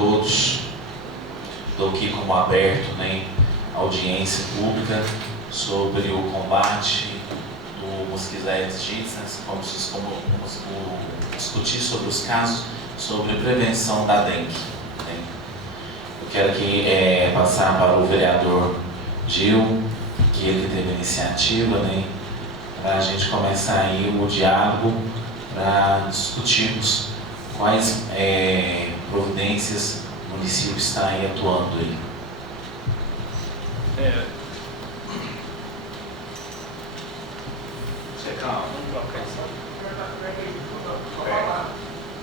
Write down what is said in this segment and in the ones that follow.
todos. Estou aqui como aberto, né, audiência pública sobre o combate do Mosquito Aedes aegypti, como discutir sobre os casos sobre prevenção da dengue. Né. Eu quero aqui passar para o vereador Gil, que ele teve a iniciativa, né, para a gente começar aí o diálogo, para discutirmos quais providências o município está aí atuando aí.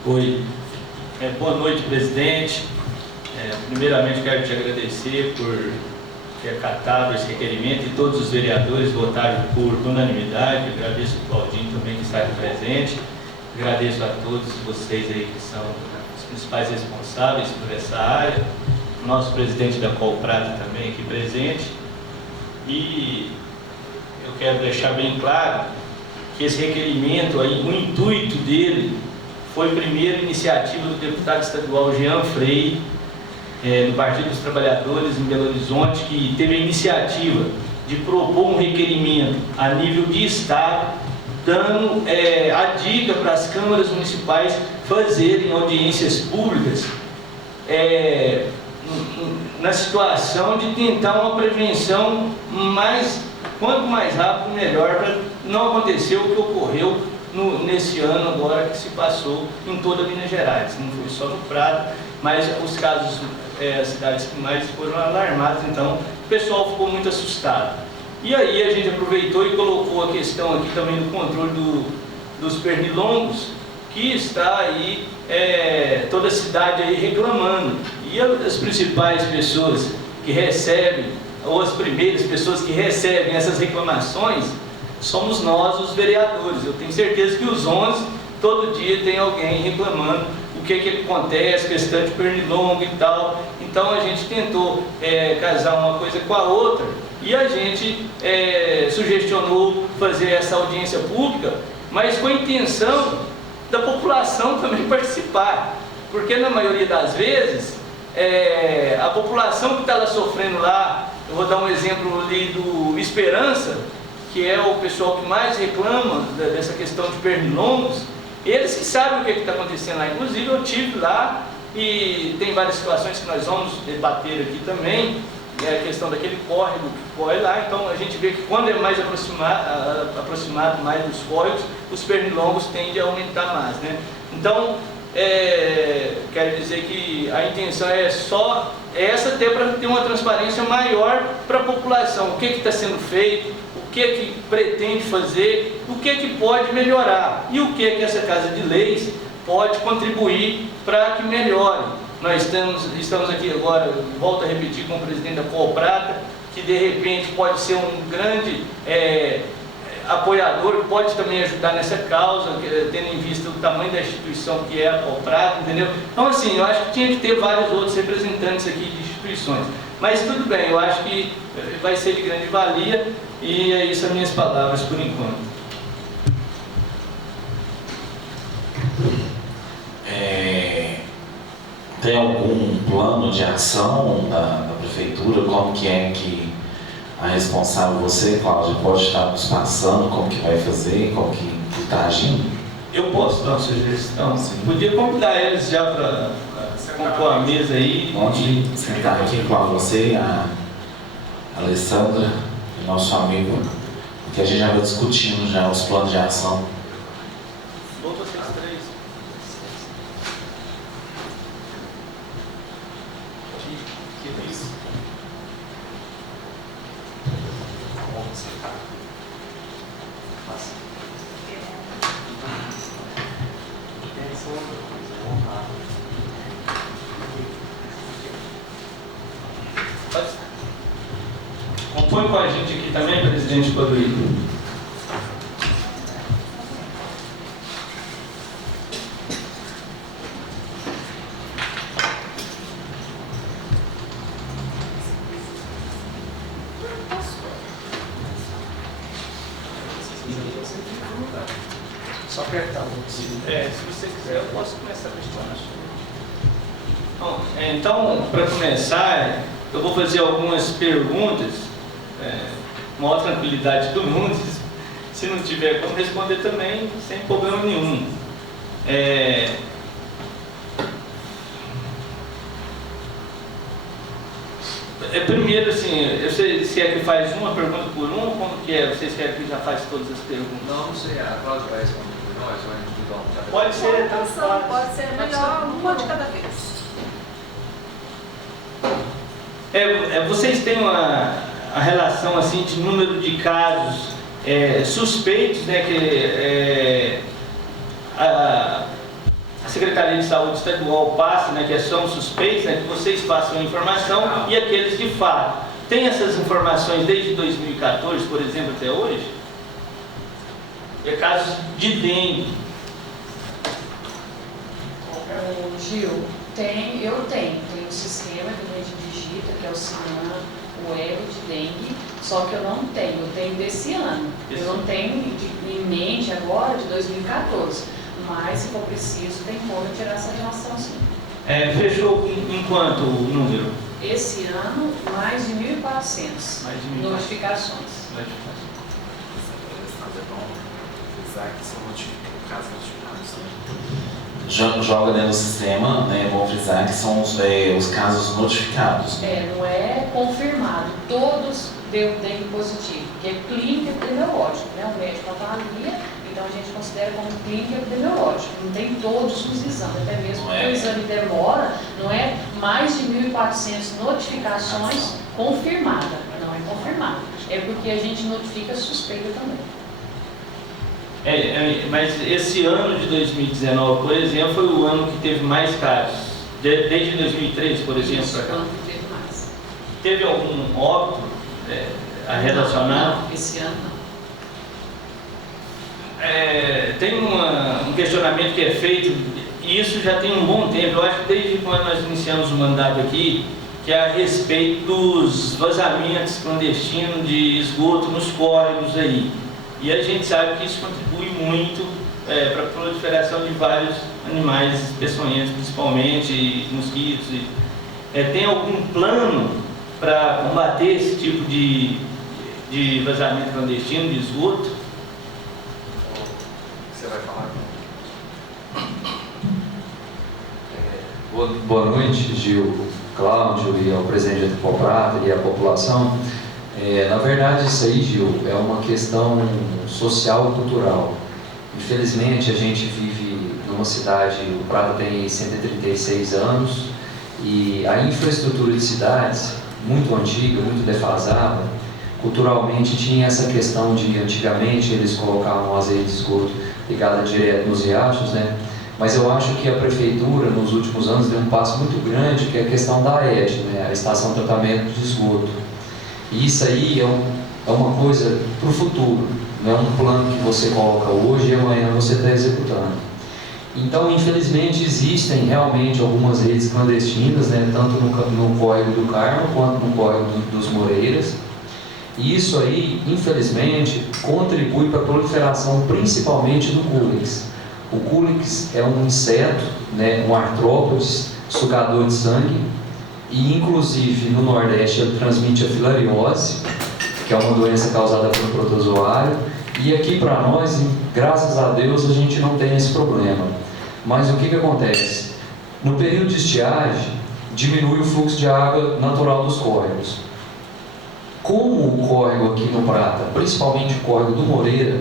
Oi. Boa noite, presidente. Primeiramente, quero te agradecer por ter acatado esse requerimento e todos os vereadores votaram por unanimidade. Agradeço o Claudinho também que está aqui presente. Agradeço a todos vocês aí que são os principais responsáveis por essa área. O nosso presidente da Colprata também aqui presente. E eu quero deixar bem claro que esse requerimento aí, o intuito dele foi primeiro iniciativa do deputado estadual Jean Freire, do Partido dos Trabalhadores em Belo Horizonte, que teve a iniciativa de propor um requerimento a nível de estado, dando a dica para as câmaras municipais fazerem audiências públicas na situação de tentar uma prevenção quanto mais rápido melhor, para não acontecer o que ocorreu nesse ano agora que se passou em toda Minas Gerais. Não foi só no Prata, mas os casos, as cidades que mais foram alarmadas, então o pessoal ficou muito assustado. E aí a gente aproveitou e colocou a questão aqui também do controle dos pernilongos, que está aí toda a cidade aí reclamando. E as principais pessoas que recebem, ou as primeiras pessoas que recebem essas reclamações, somos nós, os vereadores. Eu tenho certeza que os 11, todo dia tem alguém reclamando o que acontece, questão de pernilongo e tal. Então a gente tentou casar uma coisa com a outra e a gente sugestionou fazer essa audiência pública, mas com a intenção da população também participar, porque na maioria das vezes a população que está lá sofrendo lá, eu vou dar um exemplo ali do Esperança, que é o pessoal que mais reclama dessa questão de pernilongos, eles que sabem o que está acontecendo lá. Inclusive eu estive lá e tem várias situações que nós vamos debater aqui também, a questão daquele córrego que corre lá. Então a gente vê que quando é mais aproximado mais dos córregos, os pernilongos tendem a aumentar mais, né? Então quero dizer que a intenção é só essa, até para ter uma transparência maior para a população, o que está sendo feito, o que pretende fazer, o que pode melhorar e o que essa Casa de Leis pode contribuir para que melhore. Nós estamos aqui agora, volto a repetir, com o presidente da Colprata, que de repente pode ser um grande apoiador, que pode também ajudar nessa causa, tendo em vista o tamanho da instituição que é a Colprata, entendeu? Então assim, eu acho que tinha que ter vários outros representantes aqui de instituições. Mas tudo bem, eu acho que vai ser de grande valia e é isso as minhas palavras por enquanto. Tem algum plano de ação da prefeitura? Como que a responsável, você, Cláudia, pode estar nos passando, como que vai fazer, como que está agindo? Eu posso dar uma sugestão? Sim. Podia convidar eles já para compor a mesa aí. Pode sentar aqui com você, a Alessandra, e nosso amigo, porque a gente já vai discutindo já os planos de ação. Ou vocês três. Que isso? Compõe com a gente aqui também, presidente Clodoildo. Só apertar. Se você quiser, eu posso começar a questionar. Bom, então, para começar, eu vou fazer algumas perguntas, maior tranquilidade do mundo. Se não tiver como responder também, sem problema nenhum. Primeiro, assim, vocês querem que faz uma pergunta por uma? Como que é? Vocês querem que já faz todas as perguntas? Não sei, a Cláudia vai responder por nós, ou a gente dá um café. Pode ser, tanto faz. Pode ser melhor, uma de cada vez. Vocês têm a relação assim, de número de casos suspeitos, né, que a Secretaria de Saúde Estadual passa, né, que são suspeitos, né, que vocês passam a informação, e aqueles de fato. Tem essas informações desde 2014, por exemplo, até hoje? Casos de dengue. Gil, eu tenho um sistema que a gente digita, que é o CINAM, o elo de dengue, só que eu tenho desse ano. Eu não tenho em mente agora de 2014, mas se for preciso, tem como tirar essa relação sim. Fechou em quanto o número? Esse ano, mais de 1.400 notificações. É bom frisar que são casos notificados, né? Joga dentro do sistema, né? É bom frisar que são os casos notificados. Não é confirmado, todos deu dengue positivo, que é clínica epidemiológica, né? O médico avalia, então a gente considera como clínica epidemiológica. Não tem todos os exames, até mesmo porque o exame demora, não é mais de 1.400 notificações confirmadas, não é confirmada. É porque a gente notifica suspeita também. Mas esse ano de 2019, por exemplo, foi o ano que teve mais casos. Desde 2003, por exemplo. Isso, ano que teve mais. Teve algum óbito a relacionar? Não, esse ano não. Tem um questionamento que é feito, e isso já tem um bom tempo, eu acho que desde quando nós iniciamos o mandato aqui, que é a respeito dos vazamentos clandestinos de esgoto nos córregos aí. E a gente sabe que isso contribui muito para a proliferação de vários animais peçonhentos, principalmente, e mosquitos. Tem algum plano para combater esse tipo de vazamento clandestino de esgoto? Você vai falar? Boa noite, Gil, Cláudio e ao presidente da Hipoprata e à população. Na verdade, isso aí, Gil, é uma questão social e cultural. Infelizmente, a gente vive numa cidade, o Prata tem 136 anos, e a infraestrutura de cidades, muito antiga, muito defasada, culturalmente tinha essa questão de, antigamente, eles colocavam as redes de esgoto ligadas direto nos riachos, né? Mas eu acho que a prefeitura, nos últimos anos, deu um passo muito grande, que é a questão da ET, né? A Estação de Tratamento de Esgoto. E isso aí é uma coisa para o futuro, não é um plano que você coloca hoje e amanhã você está executando. Então, infelizmente, existem realmente algumas redes clandestinas, né? Tanto no Córrego do Carmo quanto no Córrego dos Moreiras. E isso aí, infelizmente, contribui para a proliferação principalmente do Culex. O Culex é um inseto, né, um artrópode, sugador de sangue, e inclusive no Nordeste ele transmite a filariose, que é uma doença causada pelo protozoário, e aqui para nós, graças a Deus, a gente não tem esse problema. Mas o que acontece? No período de estiagem, diminui o fluxo de água natural dos córregos. Como o córrego aqui no Prata, principalmente o córrego do Moreira,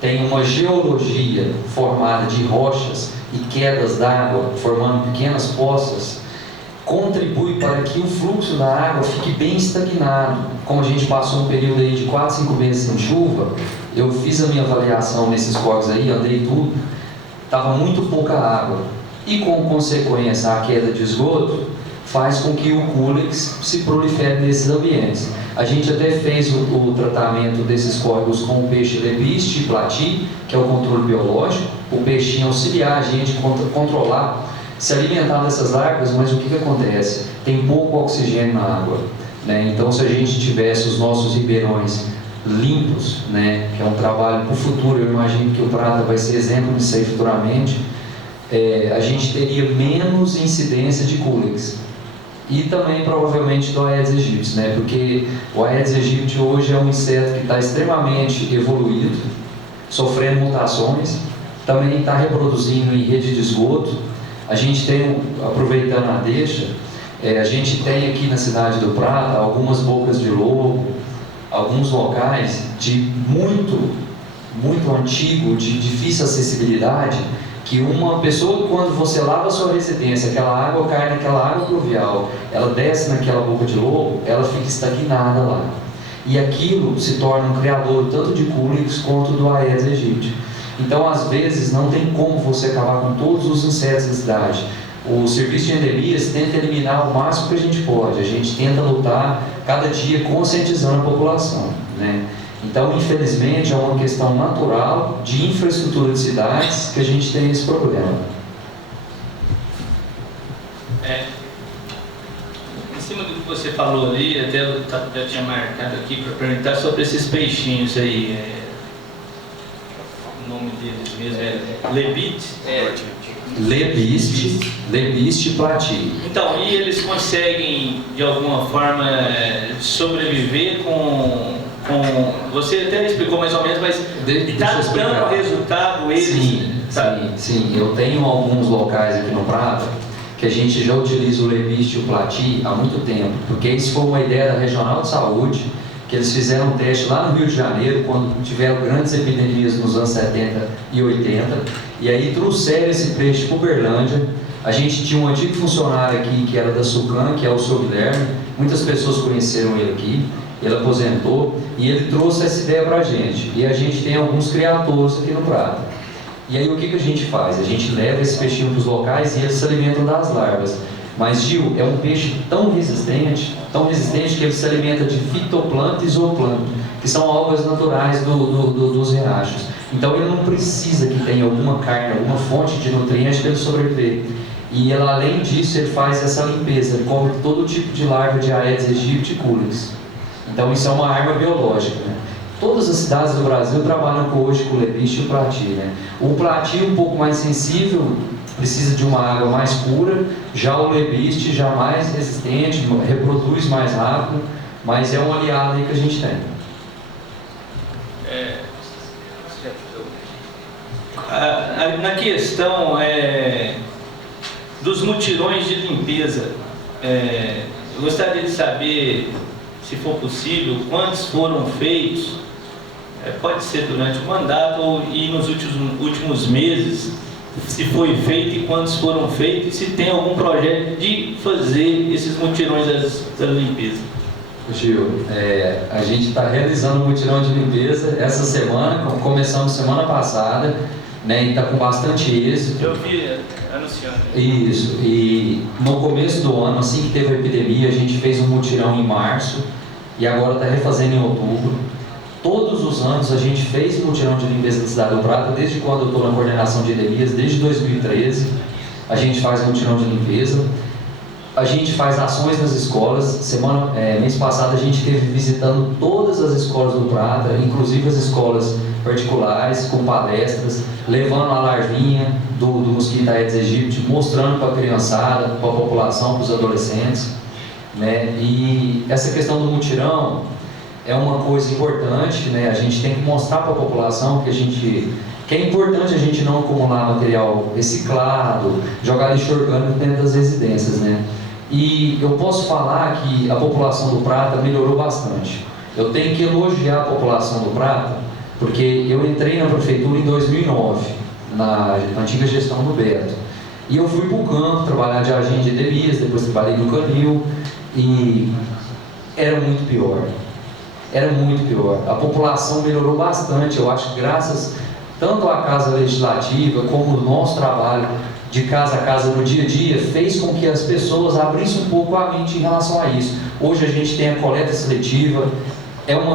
tem uma geologia formada de rochas e quedas d'água, formando pequenas poças, contribui para que o fluxo da água fique bem estagnado. Como a gente passou um período aí de 4, 5 meses sem chuva, eu fiz a minha avaliação nesses córregos aí, andei tudo, estava muito pouca água. E com consequência a queda de esgoto, faz com que o Culex se prolifere nesses ambientes. A gente até fez o tratamento desses córregos com o peixe lepiste e plati, que é o controle biológico. O peixinho auxiliar a gente a controlar, se alimentar dessas larvas, mas o que acontece? Tem pouco oxigênio na água, né? Então, se a gente tivesse os nossos ribeirões limpos, né, que é um trabalho para o futuro, eu imagino que o Prata vai ser exemplo disso aí futuramente, a gente teria menos incidência de culex. E também, provavelmente, do Aedes aegypti, né? Porque o Aedes aegypti hoje é um inseto que está extremamente evoluído, sofrendo mutações, também está reproduzindo em rede de esgoto. A gente tem, aproveitando a deixa, a gente tem aqui na cidade do Prata algumas bocas de lobo, alguns locais de muito antigo, de difícil acessibilidade, que uma pessoa, quando você lava a sua residência, aquela água cai naquela água pluvial, ela desce naquela boca de lobo, ela fica estagnada lá. E aquilo se torna um criador tanto de culex quanto do Aedes aegypti. Então, às vezes, não tem como você acabar com todos os insetos da cidade. O serviço de endemias tenta eliminar o máximo que a gente pode. A gente tenta lutar cada dia conscientizando a população, né? Então, infelizmente, é uma questão natural de infraestrutura de cidades que a gente tem esse problema. Em cima do que você falou ali, até eu já tinha marcado aqui para perguntar sobre esses peixinhos aí. O nome deles mesmo é Lebiste plati. Então, e eles conseguem, de alguma forma, sobreviver com... Você até explicou mais ou menos, mas está dando resultado eles? Sim. Eu tenho alguns locais aqui no Prata que a gente já utiliza o Lebiste e o plati há muito tempo, porque isso foi uma ideia da Regional de Saúde, que eles fizeram um teste lá no Rio de Janeiro, quando tiveram grandes epidemias nos anos 70 e 80, e aí trouxeram esse peixe para Uberlândia. A gente tinha um antigo funcionário aqui, que era da Sucan, que é o seu Guilherme, muitas pessoas conheceram ele aqui, ele aposentou, e ele trouxe essa ideia para a gente, e a gente tem alguns criadores aqui no Prata. E aí o que a gente faz? A gente leva esse peixinho para os locais e eles se alimentam das larvas. Mas, Gil, é um peixe tão resistente que ele se alimenta de fitoplâncton e zooplâncton, que são algas naturais dos riachos. Então ele não precisa que tenha alguma carne, alguma fonte de nutrientes para ele sobreviver. E ela, além disso, ele faz essa limpeza, ele come todo tipo de larva de Aedes aegypti e culex. Então isso é uma arma biológica, né? Todas as cidades do Brasil trabalham hoje com o Lebiste e o plati, né? O plati é um pouco mais sensível, precisa de uma água mais pura, já o Lebiste já mais resistente, reproduz mais rápido, mas é um aliado aí que a gente tem. Na questão dos mutirões de limpeza, eu gostaria de saber, se for possível, quantos foram feitos, pode ser durante o mandato e nos últimos meses, se foi feito e quantos foram feitos, e se tem algum projeto de fazer esses mutirões da limpeza. Gil, a gente está realizando um mutirão de limpeza essa semana, começamos semana passada, né, e está com bastante êxito. Eu vi anunciando. Isso, e no começo do ano, assim que teve a epidemia, a gente fez um mutirão em março e agora está refazendo em outubro. Todos os anos a gente fez mutirão de limpeza da cidade do Prata, desde quando eu estou na coordenação de endemias, desde 2013, a gente faz mutirão de limpeza. A gente faz ações nas escolas. Mês passado a gente esteve visitando todas as escolas do Prata, inclusive as escolas particulares, com palestras, levando a larvinha do mosquito Aedes aegypti, mostrando para a criançada, para a população, para os adolescentes, né? E essa questão do mutirão é uma coisa importante, né? A gente tem que mostrar para a população que é importante a gente não acumular material reciclado, jogar lixo orgânico dentro das residências, né? E eu posso falar que a população do Prata melhorou bastante. Eu tenho que elogiar a população do Prata, porque eu entrei na prefeitura em 2009, na antiga gestão do Beto. E eu fui para o campo trabalhar de agente de endemias, depois trabalhei no Canil, e era muito pior. Era muito pior. A população melhorou bastante, eu acho que graças tanto à Casa Legislativa como o nosso trabalho de casa a casa no dia a dia, fez com que as pessoas abrissem um pouco a mente em relação a isso. Hoje a gente tem a coleta seletiva, é um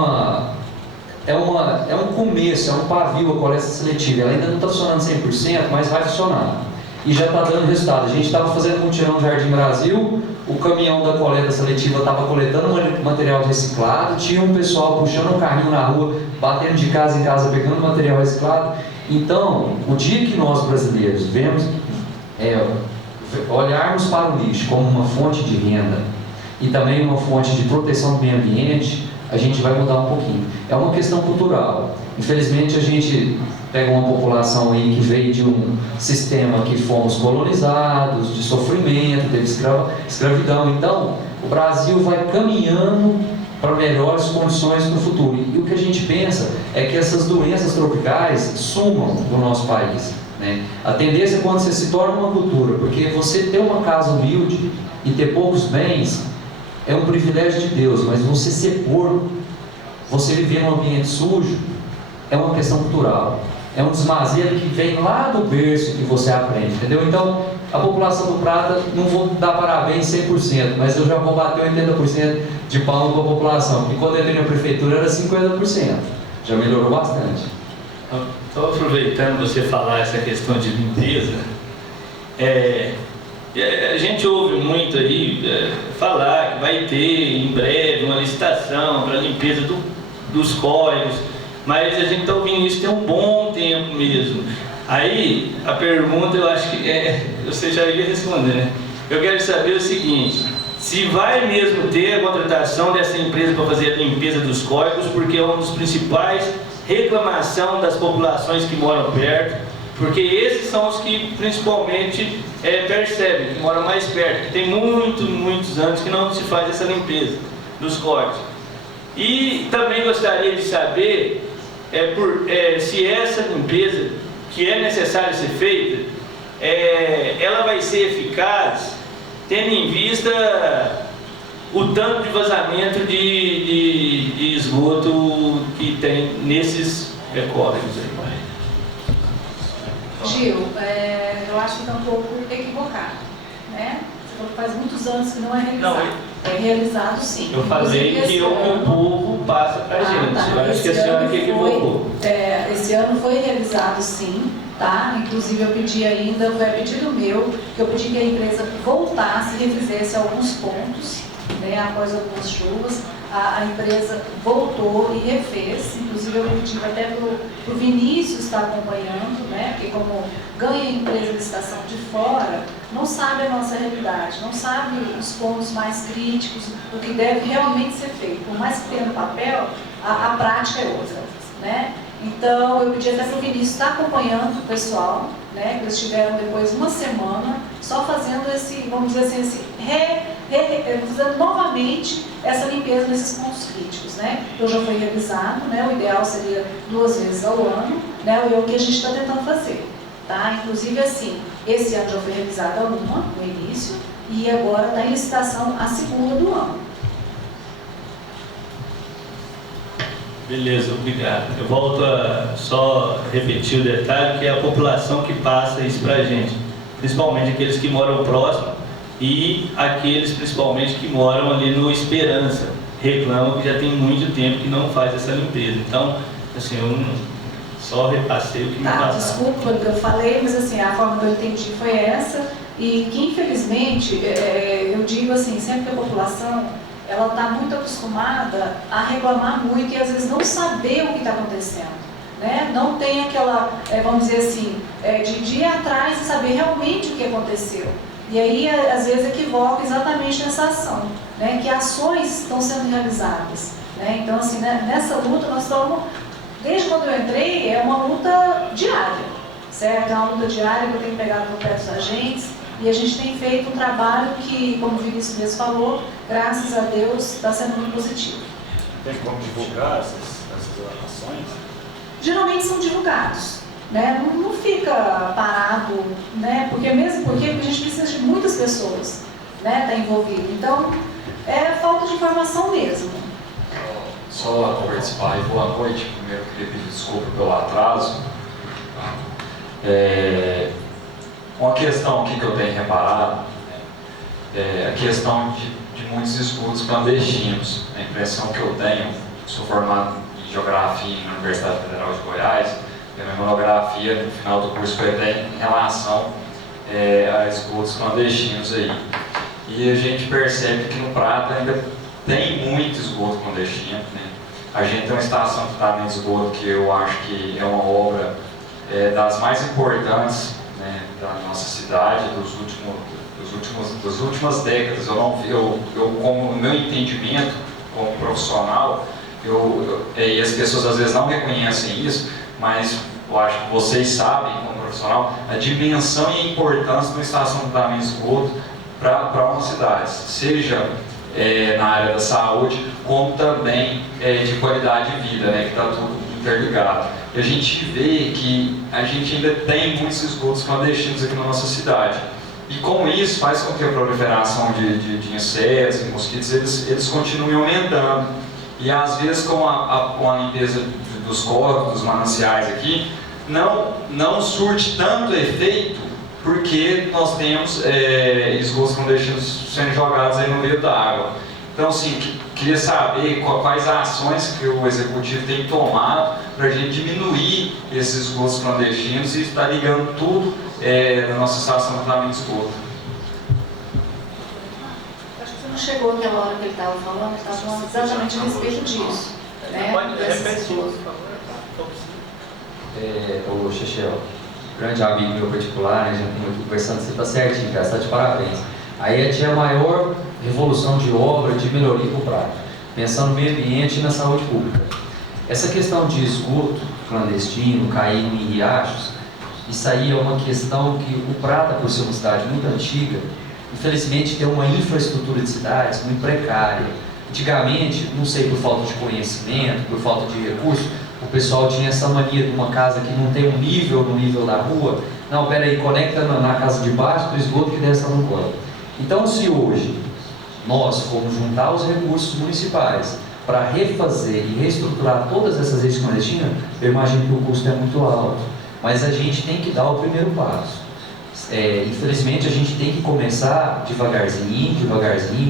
começo, é um pavio a coleta seletiva. Ela ainda não está funcionando 100%, mas vai funcionar. E já está dando resultado. A gente estava fazendo mutirão no Jardim Brasil, o caminhão da coleta seletiva estava coletando material reciclado, tinha um pessoal puxando um carrinho na rua, batendo de casa em casa, pegando material reciclado. Então, o dia que nós brasileiros olharmos para o lixo como uma fonte de renda e também uma fonte de proteção do meio ambiente, a gente vai mudar um pouquinho. É uma questão cultural. Infelizmente, a gente pega uma população aí que veio de um sistema que fomos colonizados, de sofrimento, teve escravidão. Então, o Brasil vai caminhando para melhores condições no futuro. E o que a gente pensa é que essas doenças tropicais sumam do nosso país, né? A tendência é quando você se torna uma cultura, porque você ter uma casa humilde e ter poucos bens é um privilégio de Deus, mas você ser porco, você viver num ambiente sujo, é uma questão cultural. É um desmazelo que vem lá do berço que você aprende, entendeu? Então, a população do Prata, não vou dar parabéns 100%, mas eu já vou bater 80% de palma com a população, porque quando eu entrei na prefeitura era 50%, já melhorou bastante. Só aproveitando você falar essa questão de limpeza, a gente ouve muito aí falar que vai ter em breve uma licitação para a limpeza dos córregos, mas a gente está ouvindo isso tem um bom tempo mesmo. Aí a pergunta eu acho que você já ia responder, né? Eu quero saber o seguinte: se vai mesmo ter a contratação dessa empresa para fazer a limpeza dos córregos, porque é uma dos principais reclamação das populações que moram perto, porque esses são os que principalmente percebem, que moram mais perto, que tem muitos anos que não se faz essa limpeza dos córregos. E também gostaria de saber se essa limpeza que é necessária ser feita, ela vai ser eficaz, tendo em vista o tanto de vazamento de esgoto que tem nesses córregos aí. Gil, eu acho que está um pouco equivocado, né? Você falou que faz muitos anos que não é realizado. Não, é realizado sim. Eu falei que o povo passa para a gente. Tá. Eu acho que a senhora que equivocou. Esse ano foi realizado sim, tá? Inclusive eu pedi ainda, foi a pedido meu, que eu pedi que a empresa voltasse e refizesse alguns pontos, né, após algumas chuvas. A empresa voltou e refez, inclusive eu pedi até para o Vinícius estar acompanhando, né, porque como ganha a empresa de estação de fora, não sabe a nossa realidade, não sabe os pontos mais críticos, o que deve realmente ser feito. Por mais que tenha no papel, a prática é outra, né? Então eu pedi até para o Vinícius estar acompanhando o pessoal, né, que eles tiveram depois uma semana só fazendo esse, vamos dizer assim, fazendo novamente essa limpeza nesses pontos críticos, né? Então já foi revisado, né? O ideal seria 2 vezes ao ano, né? É o que a gente está tentando fazer, tá? Inclusive assim, esse ano já foi revisada uma no início e agora está em licitação a segunda do ano. Beleza, obrigado. Eu volto a só repetir o detalhe, que é a população que passa isso para a gente, principalmente aqueles que moram próximo e aqueles principalmente que moram ali no Esperança, reclamam que já tem muito tempo que não faz essa limpeza. Então, assim, eu só repassei o que me passaram. Desculpa o que eu falei, mas assim, a forma que eu entendi foi essa, e que infelizmente, eu digo assim, sempre que a população ela está muito acostumada a reclamar muito e às vezes não saber o que está acontecendo, né? Não tem aquela, vamos dizer assim, de ir atrás e saber realmente o que aconteceu. E aí, às vezes, equivoca exatamente nessa ação, né? Que ações estão sendo realizadas, né? Então, assim, né, nessa luta nós estamos, desde quando eu entrei, é uma luta diária, certo? É uma luta diária que eu tenho pegado no pé dos agentes, e a gente tem feito um trabalho que, como o Vinícius mesmo falou, graças a Deus, está sendo muito positivo. Tem como divulgar essas ações? Geralmente são divulgados, né? Não fica parado, né? Porque mesmo porque a gente precisa de muitas pessoas, né? Tá envolvido. Então, é falta de informação mesmo. Só para participar e boa noite. Primeiro, eu queria pedir desculpa pelo atraso. Uma questão aqui que eu tenho reparado é a questão de muitos estudos clandestinos. A impressão que eu tenho, sou formado em Geografia na Universidade Federal de Goiás, e a minha monografia no final do curso foi até em relação a esgotos clandestinos aí. E a gente percebe que no Prata ainda tem muito esgoto clandestino, né? A gente tem uma estação de tratamento de esgoto que eu acho que é uma obra das mais importantes, né, da nossa cidade. cidade das últimas décadas. Como no meu entendimento como profissional, e as pessoas às vezes não reconhecem isso, mas eu acho que vocês sabem como profissional a dimensão e a importância de uma estação de tratamento de esgoto para uma cidade, seja na área da saúde, como também de qualidade de vida, né, que está tudo interligado. E a gente vê que a gente ainda tem muitos esgotos clandestinos aqui na nossa cidade. E com isso faz com que a proliferação de insetos e mosquitos eles continuem aumentando. E às vezes com a limpeza dos córregos, dos mananciais aqui, não surte tanto efeito, porque nós temos esgotos clandestinos sendo jogados aí no meio da água. Então, assim, queria saber quais ações que o Executivo tem tomado para a gente diminuir esses esgotos clandestinos e estar ligando tudo na nossa estação de tratamento de esgoto. Acho que você não chegou naquela hora que ele estava falando, ele estava falando exatamente a respeito disso. Né? Pode Desses repetir, esgotos. por favor. O Chechel, grande amigo meu particular, né, já estamos aqui conversando, você está certinho, cara, você está de parabéns. Aí tinha a maior revolução de obra, de melhoria para o Prata, pensando no meio ambiente e na saúde pública. Essa questão de esgoto clandestino, caindo em riachos, isso aí é uma questão que o Prata, por ser uma cidade muito antiga, infelizmente tem uma infraestrutura de cidades muito precária. Antigamente, não sei, por falta de conhecimento, por falta de recursos, o pessoal tinha essa mania de uma casa que não tem um nível no nível da rua. Não, peraí, conecta na casa de baixo do esgoto que desce no colo. Então, se hoje nós formos juntar os recursos municipais para refazer e reestruturar todas essas redes clandestinas, eu imagino que o custo é muito alto. Mas a gente tem que dar o primeiro passo. Infelizmente, a gente tem que começar devagarzinho,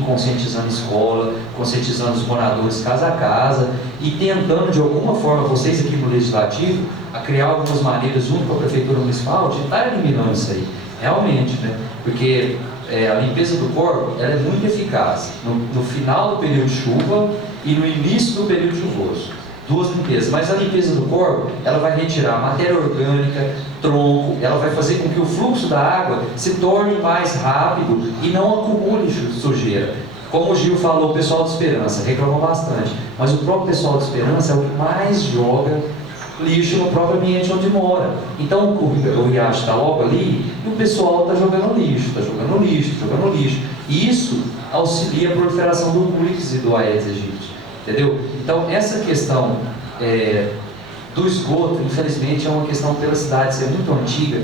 conscientizando a escola, conscientizando os moradores casa a casa e tentando, de alguma forma, vocês aqui no Legislativo, a criar algumas maneiras junto com a Prefeitura Municipal de estar eliminando isso aí, realmente, né? Porque a limpeza do corpo, ela é muito eficaz no final do período de chuva e no início do período chuvoso. Duas limpezas, mas a limpeza do corpo, ela vai retirar matéria orgânica, tronco, ela vai fazer com que o fluxo da água se torne mais rápido e não acumule sujeira. Como o Gil falou, o pessoal de Esperança reclamou bastante, mas o próprio pessoal de Esperança é o que mais joga lixo no próprio ambiente onde mora. Então o riacho está logo ali e o pessoal está jogando lixo. E isso auxilia a proliferação do Cuix e do Aedes aegypti. Entendeu? Então, essa questão do esgoto, infelizmente, é uma questão pela cidade ser muito antiga,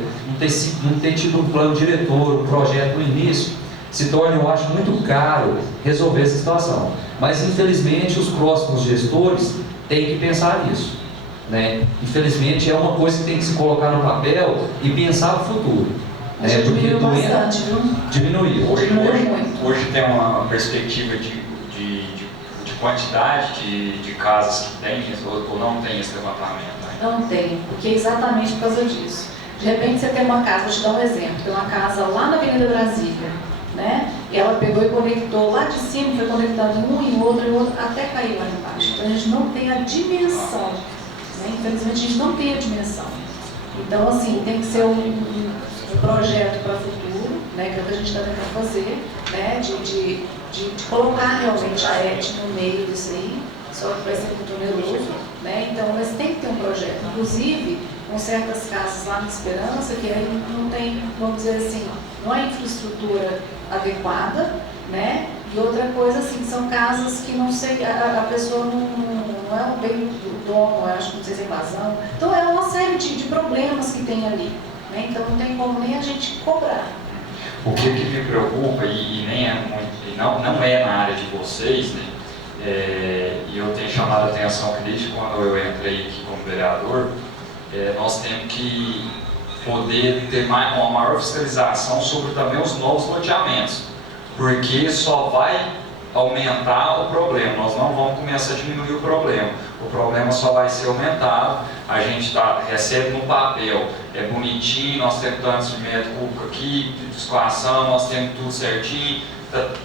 não ter tido um plano diretor, um projeto no início, se torna, eu acho, muito caro resolver essa situação. Mas, infelizmente, os próximos gestores têm que pensar nisso. Né? Infelizmente, é uma coisa que tem que se colocar no papel e pensar no futuro. Porque diminuiu bastante, viu? Diminuiu. Hoje tem uma perspectiva de quantidade de casas que tem ou não tem esse levantamento? Né? Não tem, porque é exatamente por causa disso. De repente você tem uma casa, vou te dar um exemplo, tem uma casa lá na Avenida Brasília, né? E ela pegou e conectou lá de cima, foi conectando um em outro, até cair lá embaixo. Então a gente não tem a dimensão, né? Infelizmente a gente não tem a dimensão. Então assim, tem que ser um projeto para o futuro, né? Que é o que a gente está tentando fazer, né? De colocar realmente a ET no meio disso aí, só que vai ser muito oneroso, né? Então, mas tem que ter um projeto. Inclusive, com certas casas lá na Esperança, que aí não tem, vamos dizer assim, não é infraestrutura adequada, né? E outra coisa, assim, são casas que não sei, a pessoa não é o bem do dono, acho que não sei se é invasão. Então, é uma série de problemas que tem ali, né? Então, não tem como nem a gente cobrar. O que me preocupa, e nem é muito, não é na área de vocês, né? E eu tenho chamado a atenção que desde quando eu entrei aqui como vereador, nós temos que poder ter uma maior fiscalização sobre também os novos loteamentos, porque só vai aumentar o problema, nós não vamos começar a diminuir o problema só vai ser aumentado. A gente recebe no papel, é bonitinho, nós temos tantos de metro cúbico aqui, de escoação, nós temos tudo certinho,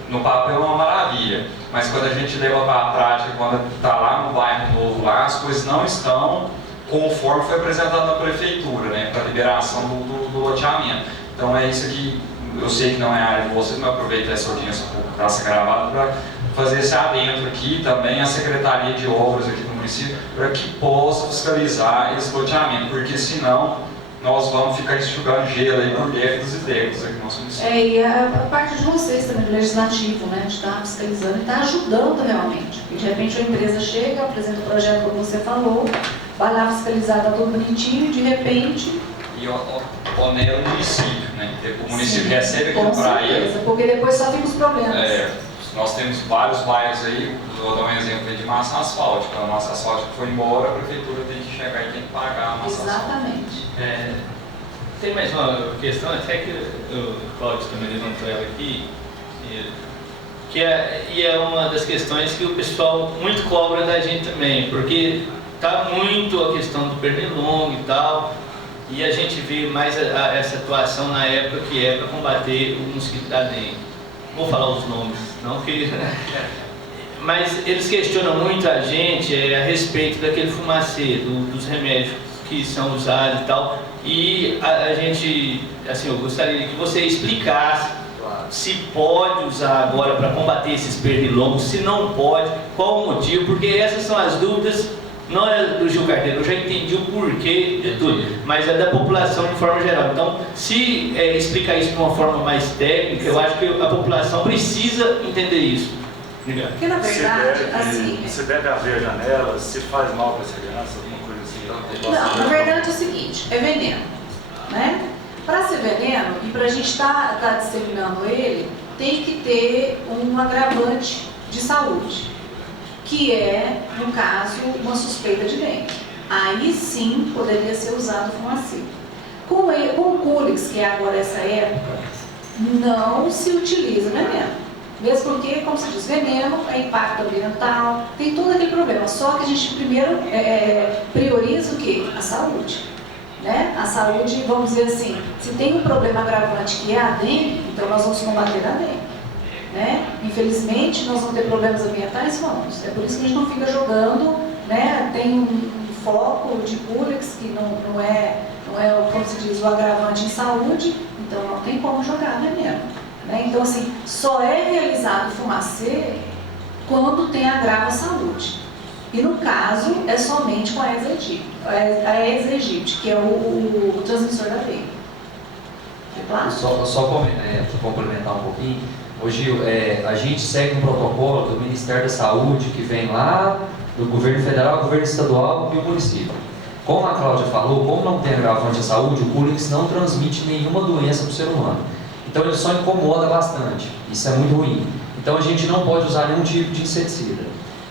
no papel é uma maravilha, mas quando a gente leva para a prática, quando está lá no bairro novo, lá as coisas não estão conforme foi apresentado na prefeitura, né, para liberação do loteamento. Então é isso que eu sei que não é a área de vocês, mas aproveitar essa audiência para ser gravada para fazer esse adentro aqui também a Secretaria de Obras aqui do município para que possa fiscalizar esse loteamento, porque senão nós vamos ficar enxugando gelo aí por décadas e décadas aqui no nosso município. E a parte de vocês também, do legislativo, né, de estar fiscalizando e estar ajudando realmente. Porque de repente uma empresa chega, apresenta o projeto como você falou, vai lá fiscalizar, está tudo bonitinho, de repente... E onera o município, né? O município Sim, recebe aquilo para ele. Porque depois só fica os problemas. Nós temos vários bairros aí, vou dar um exemplo aí de massa asfáltica. A massa asfáltica foi embora, a prefeitura tem que chegar e tem que pagar a massa Exatamente. Tem mais uma questão, até que o Cláudio também levantou ela aqui, e é uma das questões que o pessoal muito cobra da gente também, porque está muito a questão do pernilongo e tal, e a gente vê mais essa atuação na época que é para combater o mosquito da dengue. Vou falar os nomes, não que... Mas eles questionam muito a gente a respeito daquele fumacê, dos remédios que são usados e tal. E a gente, assim, eu gostaria que você explicasse se pode usar agora para combater esses pernilongos, se não pode, qual o motivo, porque essas são as dúvidas, não é do Gil Carteiro, eu já entendi o porquê de tudo, mas é da população de forma geral. Então, se explicar isso de uma forma mais técnica, eu acho que a população precisa entender isso. Obrigado. Porque na verdade, se deve abrir janelas, se faz mal para as crianças, alguma coisa assim. Não, na verdade é o seguinte, é veneno, né? Para ser veneno e para a gente estar disseminando ele, tem que ter um agravante de saúde, que é, no caso, uma suspeita de dengue. Aí sim poderia ser usado o fumacê. Com o Culex, que é agora essa época, não se utiliza veneno. Mesmo porque, como se diz, veneno é impacto ambiental, tem todo aquele problema. Só que a gente primeiro prioriza o quê? A saúde. Né? A saúde, vamos dizer assim, se tem um problema agravante que é a dengue, então nós vamos combater a dengue. Né? Infelizmente, nós vamos ter problemas ambientais, vamos. É por isso que a gente não fica jogando, né? Tem um foco de Culex que não é, como se diz, o agravante em saúde, então não tem como jogar veneno. Né? Então, assim, só é realizado fumacê quando tem agravo à saúde. E no caso, é somente com a Aedes aegypti, que é o transmissor da dengue. É claro? Só complementar um pouquinho. Hoje, a gente segue um protocolo do Ministério da Saúde que vem lá do governo federal, governo estadual e o município. Como a Cláudia falou, como não tem agravante à saúde, o Culex não transmite nenhuma doença para o ser humano. Então ele só incomoda bastante, isso é muito ruim. Então a gente não pode usar nenhum tipo de inseticida,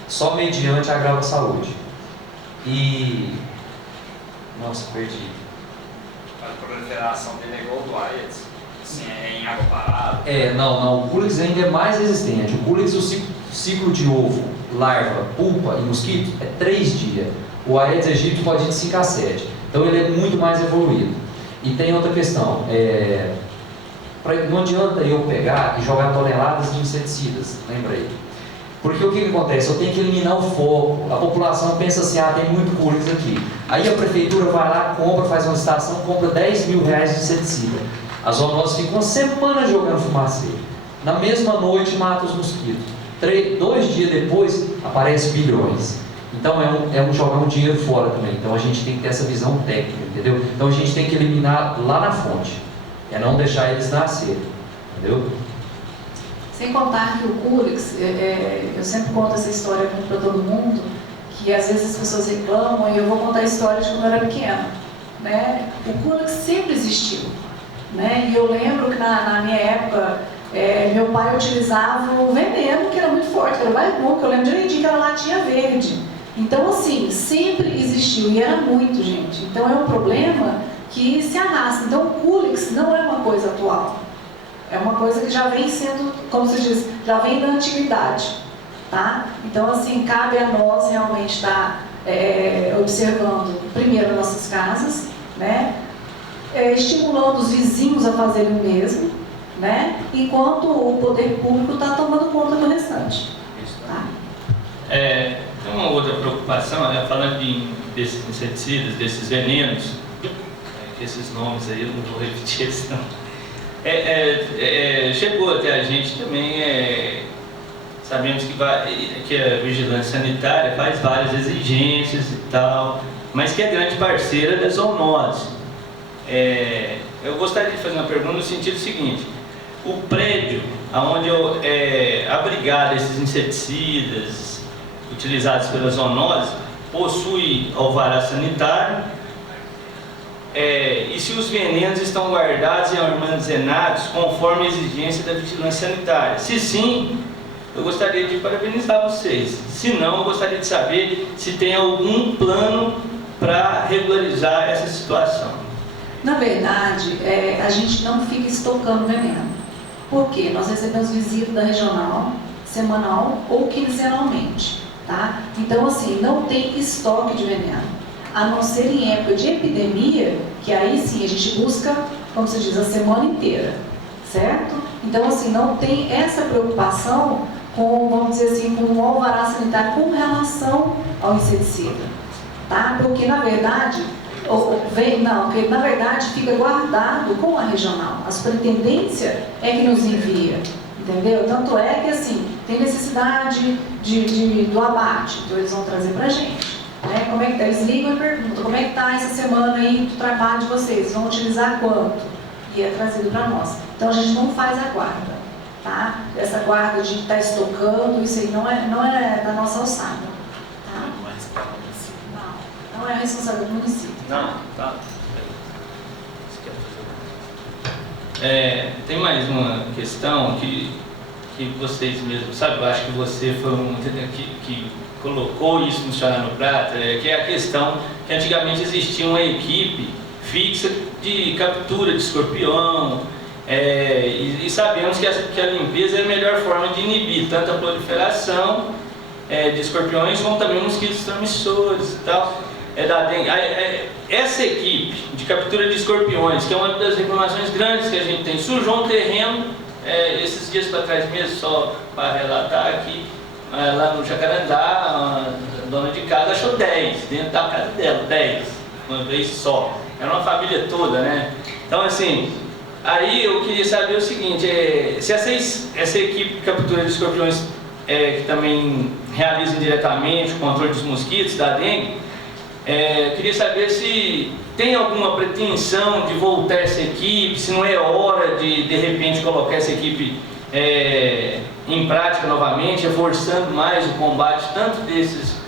só mediante agravo à saúde. E... Nossa, perdi. A proliferação dele é igual do Aedes, assim, é em água parada. Não, o Culex ainda é mais resistente. O Culex, o ciclo de ovo, larva, pulpa e mosquito é 3 dias. O Aedes aegypti pode ir de 5 a 7. Então ele é muito mais evoluído. E tem outra questão, não adianta eu pegar e jogar toneladas de inseticidas, lembrei. Porque o que acontece? Eu tenho que eliminar o foco. A população pensa assim, tem muito Culex aqui. Aí a prefeitura vai lá, compra, faz uma estação, compra 10 mil reais de inseticida. As zoonoses ficam uma semana jogando fumacê. Na mesma noite mata os mosquitos. 2 dias depois, aparece bilhões. Então jogar um dinheiro fora também. Então a gente tem que ter essa visão técnica, entendeu? Então a gente tem que eliminar lá na fonte. É não deixar eles nascerem, entendeu? Sem contar que o Culex, eu sempre conto essa história para todo mundo, que às vezes as pessoas reclamam, e eu vou contar a história de quando eu era pequena. Né? O Culex sempre existiu. Né? E eu lembro que na minha época, meu pai utilizava o veneno, que era muito forte, que era o Baibu, que eu lembro direitinho que era latinha verde. Então, assim, sempre existiu, e era muito, gente. Então é um problema que se arrasta. Então o Culex não é uma coisa atual. É uma coisa que já vem sendo, como se diz, já vem da antiguidade. Tá? Então, assim, cabe a nós realmente estar observando, primeiro, nossas casas, né? Estimulando os vizinhos a fazerem o mesmo, né? Enquanto o poder público está tomando conta do restante. Tá? Tem uma outra preocupação, né? Falando desses inseticidas, desses venenos, que esses nomes aí, eu não vou repetir eles não. Chegou até a gente também, sabemos que a vigilância sanitária faz várias exigências e tal, mas que é grande parceira da zoonose. Eu gostaria de fazer uma pergunta no sentido seguinte: o prédio onde é abrigado esses inseticidas utilizados pela zoonose possui alvará sanitário? E se os venenos estão guardados e armazenados conforme a exigência da vigilância sanitária? Se sim, eu gostaria de parabenizar vocês. Se não, eu gostaria de saber se tem algum plano para regularizar essa situação. Na verdade, a gente não fica estocando veneno. Por quê? Nós recebemos visita da regional, semanal ou quinzenalmente, tá? Então, assim, não tem estoque de veneno. A não ser em época de epidemia, que aí sim a gente busca, como se diz, a semana inteira, certo? Então, assim, não tem essa preocupação com, vamos dizer assim, com o alvará sanitário com relação ao inseticida, tá? Porque, na verdade, porque na verdade fica guardado com a regional. A superintendência é que nos envia, entendeu? Tanto é que, assim, tem necessidade do abate, então eles vão trazer pra gente. Como é que tá? Eles ligam e perguntam: como é que está essa semana aí do trabalho de vocês? Vão utilizar quanto? E é trazido para nós. Então a gente não faz a guarda, tá? Essa guarda de estar estocando, isso aí não é da nossa alçada, tá? Não é a responsabilidade do município. Não, tá. Tem mais uma questão que vocês mesmos sabem, eu acho que você foi um que colocou isso funcionar no Prata, que é a questão que antigamente existia uma equipe fixa de captura de escorpião, e sabemos que a limpeza é a melhor forma de inibir tanto a proliferação de escorpiões como também mosquitos transmissores e tal, da dengue. Essa equipe de captura de escorpiões, que é uma das reclamações grandes que a gente tem, sujou um terreno esses dias para trás mesmo, só para relatar aqui, lá no Jacarandá, a dona de casa achou 10 dentro da casa dela, 10, uma vez só. Era uma família toda, né? Então, assim, aí eu queria saber o seguinte: se essa equipe de captura de escorpiões, que também realiza indiretamente o controle dos mosquitos, da dengue, queria saber se tem alguma pretensão de voltar essa equipe, se não é hora de repente, colocar essa equipe em prática novamente, reforçando mais o combate tanto desses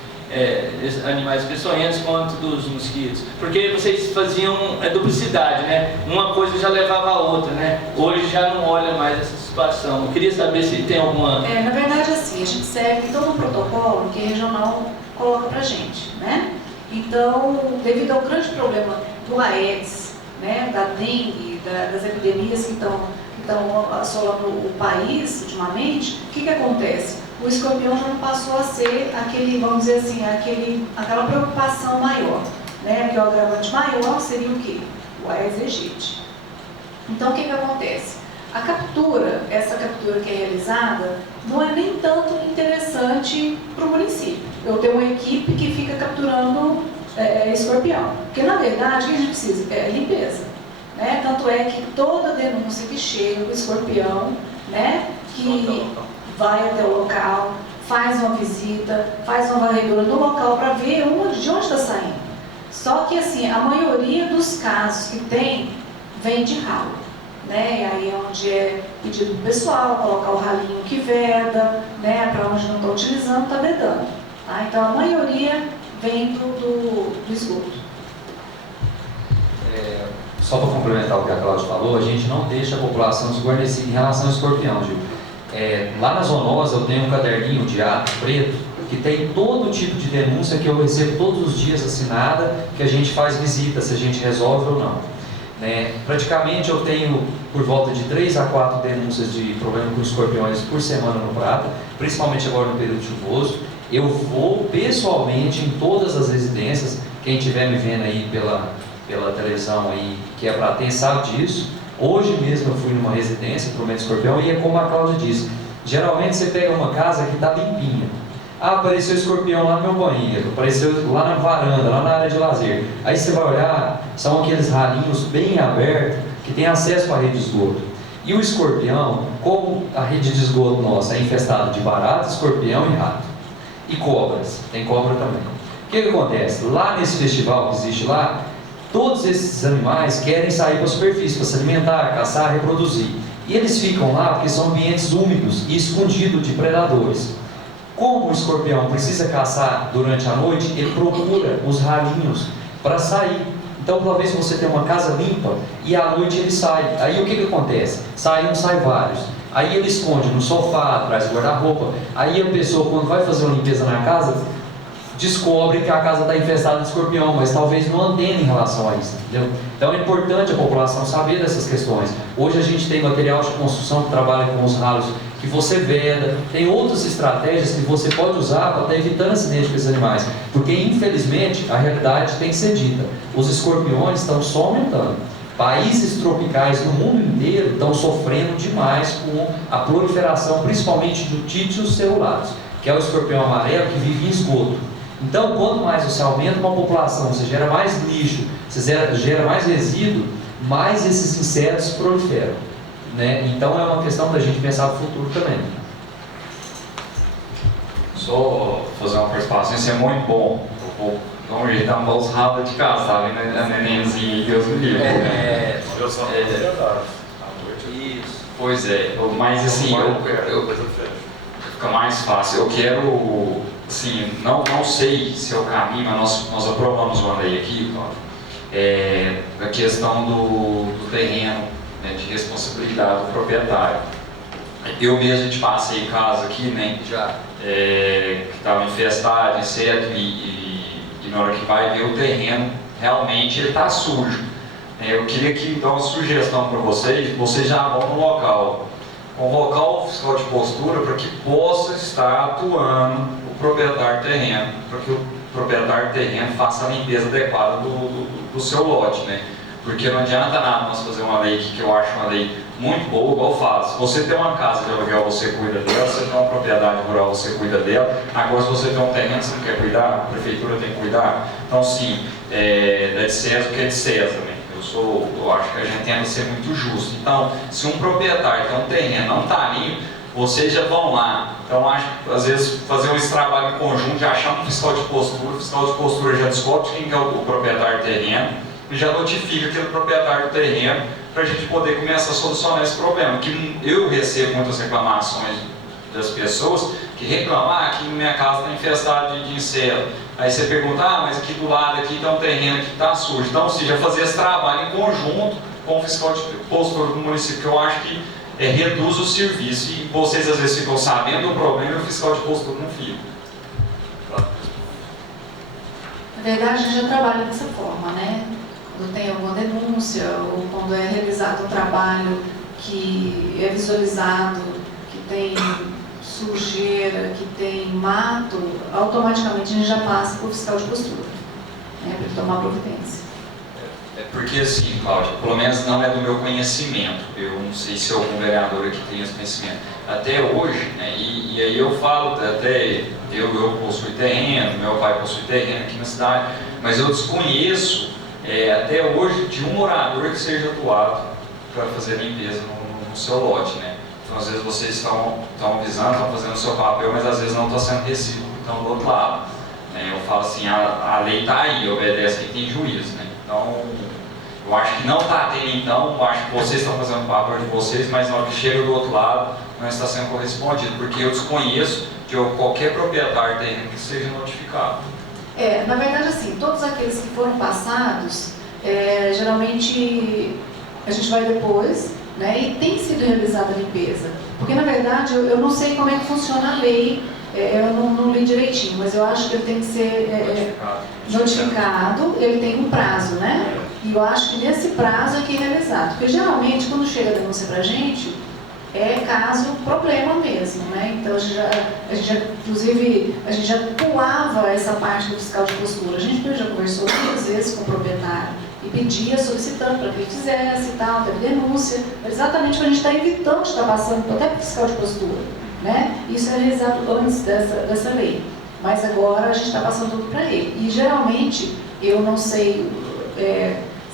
animais peçonhentos quanto dos mosquitos. Porque vocês faziam duplicidade, né? Uma coisa já levava a outra, né? Hoje já não olha mais essa situação. Eu queria saber se tem alguma... Na verdade, assim, a gente segue todo o protocolo que a regional coloca pra gente, né? Então, devido ao grande problema do Aedes, né, da dengue, das epidemias que estão assolando o país ultimamente, o que acontece? O escorpião já não passou a ser aquele, vamos dizer assim, aquela preocupação maior, né? Porque o agravante maior seria o quê? O Aedes aegypti. Então, o que acontece? Essa captura que é realizada, não é nem tanto interessante para o município. Eu tenho uma equipe que fica capturando escorpião. Porque, na verdade, o que a gente precisa? É limpeza. Né? Tanto é que toda denúncia que chega do escorpião, né, que vai até o local, faz uma visita, faz uma varredura no local para ver de onde está saindo. Só que, assim, a maioria dos casos que tem, vem de ralo. Né? E aí é onde é pedido do pessoal, colocar o ralinho que veda, né? Para onde não está utilizando, está vedando. Tá? Então a maioria vem do esgoto. Só para complementar o que a Cláudia falou, a gente não deixa a população desguarnecida em relação ao escorpião, Gil. Lá na zoonose eu tenho um caderninho de ato preto que tem todo tipo de denúncia que eu recebo todos os dias assinada, que a gente faz visita, se a gente resolve ou não. Praticamente eu tenho por volta de 3 a 4 denúncias de problema com escorpiões por semana no Prata, principalmente agora no período chuvoso. Eu vou pessoalmente em todas as residências, quem estiver me vendo aí pela televisão aí, que é pratense, sabe disso. Hoje mesmo eu fui numa residência para o meio escorpião e é como a Cláudia disse, geralmente você pega uma casa que está limpinha. Apareceu escorpião lá no meu banheiro, apareceu lá na varanda, lá na área de lazer. Aí você vai olhar, são aqueles ralinhos bem abertos que tem acesso à rede de esgoto. E o escorpião, como a rede de esgoto nossa é infestada de barata, escorpião e rato. E cobras, tem cobra também. O que acontece? Lá nesse festival que existe lá, todos esses animais querem sair para a superfície, para se alimentar, caçar, reproduzir. E eles ficam lá porque são ambientes úmidos e escondidos de predadores. Como o escorpião precisa caçar durante a noite, ele procura os ralinhos para sair. Então, talvez você tenha uma casa limpa e à noite ele sai. Aí o que acontece? Sai um, sai vários. Aí ele esconde no sofá, atrás do guarda-roupa. Aí a pessoa, quando vai fazer uma limpeza na casa, descobre que a casa está infestada de escorpião, mas talvez não antena em relação a isso, entendeu? Então é importante a população saber dessas questões. Hoje a gente tem material de construção que trabalha com os ralos, que você veda, tem outras estratégias que você pode usar para estar evitando acidentes com esses animais, porque infelizmente a realidade tem que ser dita, os escorpiões estão só aumentando. Países tropicais no mundo inteiro estão sofrendo demais com a proliferação, principalmente do Titius celulatus, que é o escorpião amarelo que vive em esgoto. Então, quanto mais você aumenta uma população, você gera mais lixo, você gera mais resíduo, mais esses insetos proliferam, né? Então, é uma questão da gente pensar no futuro também. Só fazer uma participação, isso é muito bom. Eu vou dar um jeito, dar uma bolsa rápida de casa, tá vendo? A nenenzinha aí, Deus me livre. Eu só não Isso. Pois é, mas assim, fica mais fácil. Eu quero, assim, não sei se é o caminho, mas nós aprovamos uma lei aqui, a questão do terreno, né, de responsabilidade do proprietário. Eu mesmo te passei caso aqui, né, que estava infestado, inseto, e na hora que vai ver o terreno, realmente ele está sujo. Eu queria aqui dar uma sugestão para vocês já vão no local, convocar o fiscal de postura para que possa estar atuando o proprietário do terreno, para que o proprietário do terreno faça a limpeza adequada do seu lote, né? Porque não adianta nada nós fazer uma lei que eu acho uma lei muito boa, igual eu falo. Se você tem uma casa de aluguel, você cuida dela. Se você tem uma propriedade rural, você cuida dela. Agora, se você tem um terreno, você não quer cuidar, a prefeitura tem que cuidar. Então, sim, dá de César o que é de César, né? Eu acho que a gente tenta ser muito justo. Então, se um proprietário tem um terreno, não está limpo, vocês já vão lá. Então, acho que às vezes fazer esse trabalho em conjunto, já achar um fiscal de postura, o fiscal de postura já descobre quem é o proprietário do terreno e já notifica aquele proprietário do terreno para a gente poder começar a solucionar esse problema. Que eu recebo muitas reclamações das pessoas que reclamam que minha casa está infestada de inseto. Aí você pergunta, mas aqui do lado aqui está um terreno que está sujo. Então, ou seja, fazer esse trabalho em conjunto com o fiscal de postura do município, que eu acho que reduz o serviço. E vocês às vezes ficam sabendo do problema e o fiscal de postura não fica. Na verdade, a gente já trabalha dessa forma, né? Quando tem alguma denúncia ou quando é realizado um trabalho que é visualizado, que tem sujeira, que tem mato, automaticamente a gente já passa para o fiscal de postura, né, para tomar providência. Porque assim, Cláudia, pelo menos não é do meu conhecimento, eu não sei se algum vereador aqui tem esse conhecimento, até hoje, né, e aí eu falo, até eu possuo terreno, meu pai possui terreno aqui na cidade, mas eu desconheço até hoje de um morador que seja atuado para fazer limpeza no seu lote, né. Então, às vezes vocês estão avisando, estão fazendo o seu papel, mas às vezes não está sendo recíproco, estão do outro lado. Eu falo assim, a lei está aí, obedece quem tem juízo, né? Então, eu acho que não está tendo, então, eu acho que vocês estão fazendo o papel de vocês, mas na hora que chega do outro lado, não está sendo correspondido, porque eu desconheço de qualquer proprietário terreno que seja notificado. Na verdade, assim, todos aqueles que foram passados, geralmente a gente vai depois, né, e tem sido realizada a limpeza. Porque, na verdade, eu não sei como é que funciona a lei, eu não li direitinho, mas eu acho que ele tem que ser notificado, ele tem um prazo, né? E eu acho que nesse prazo é que é realizado. Porque, geralmente, quando chega a denúncia pra gente, é caso problema mesmo, né? Então, inclusive, a gente já pulava essa parte do fiscal de postura. A gente já conversou muitas vezes com o proprietário e pedia, solicitando para que ele fizesse e tal, teve denúncia, exatamente para a gente estar evitando de estar passando até para o fiscal de postura, né? Isso é realizado antes dessa lei, mas agora a gente está passando tudo para ele. E geralmente, eu não sei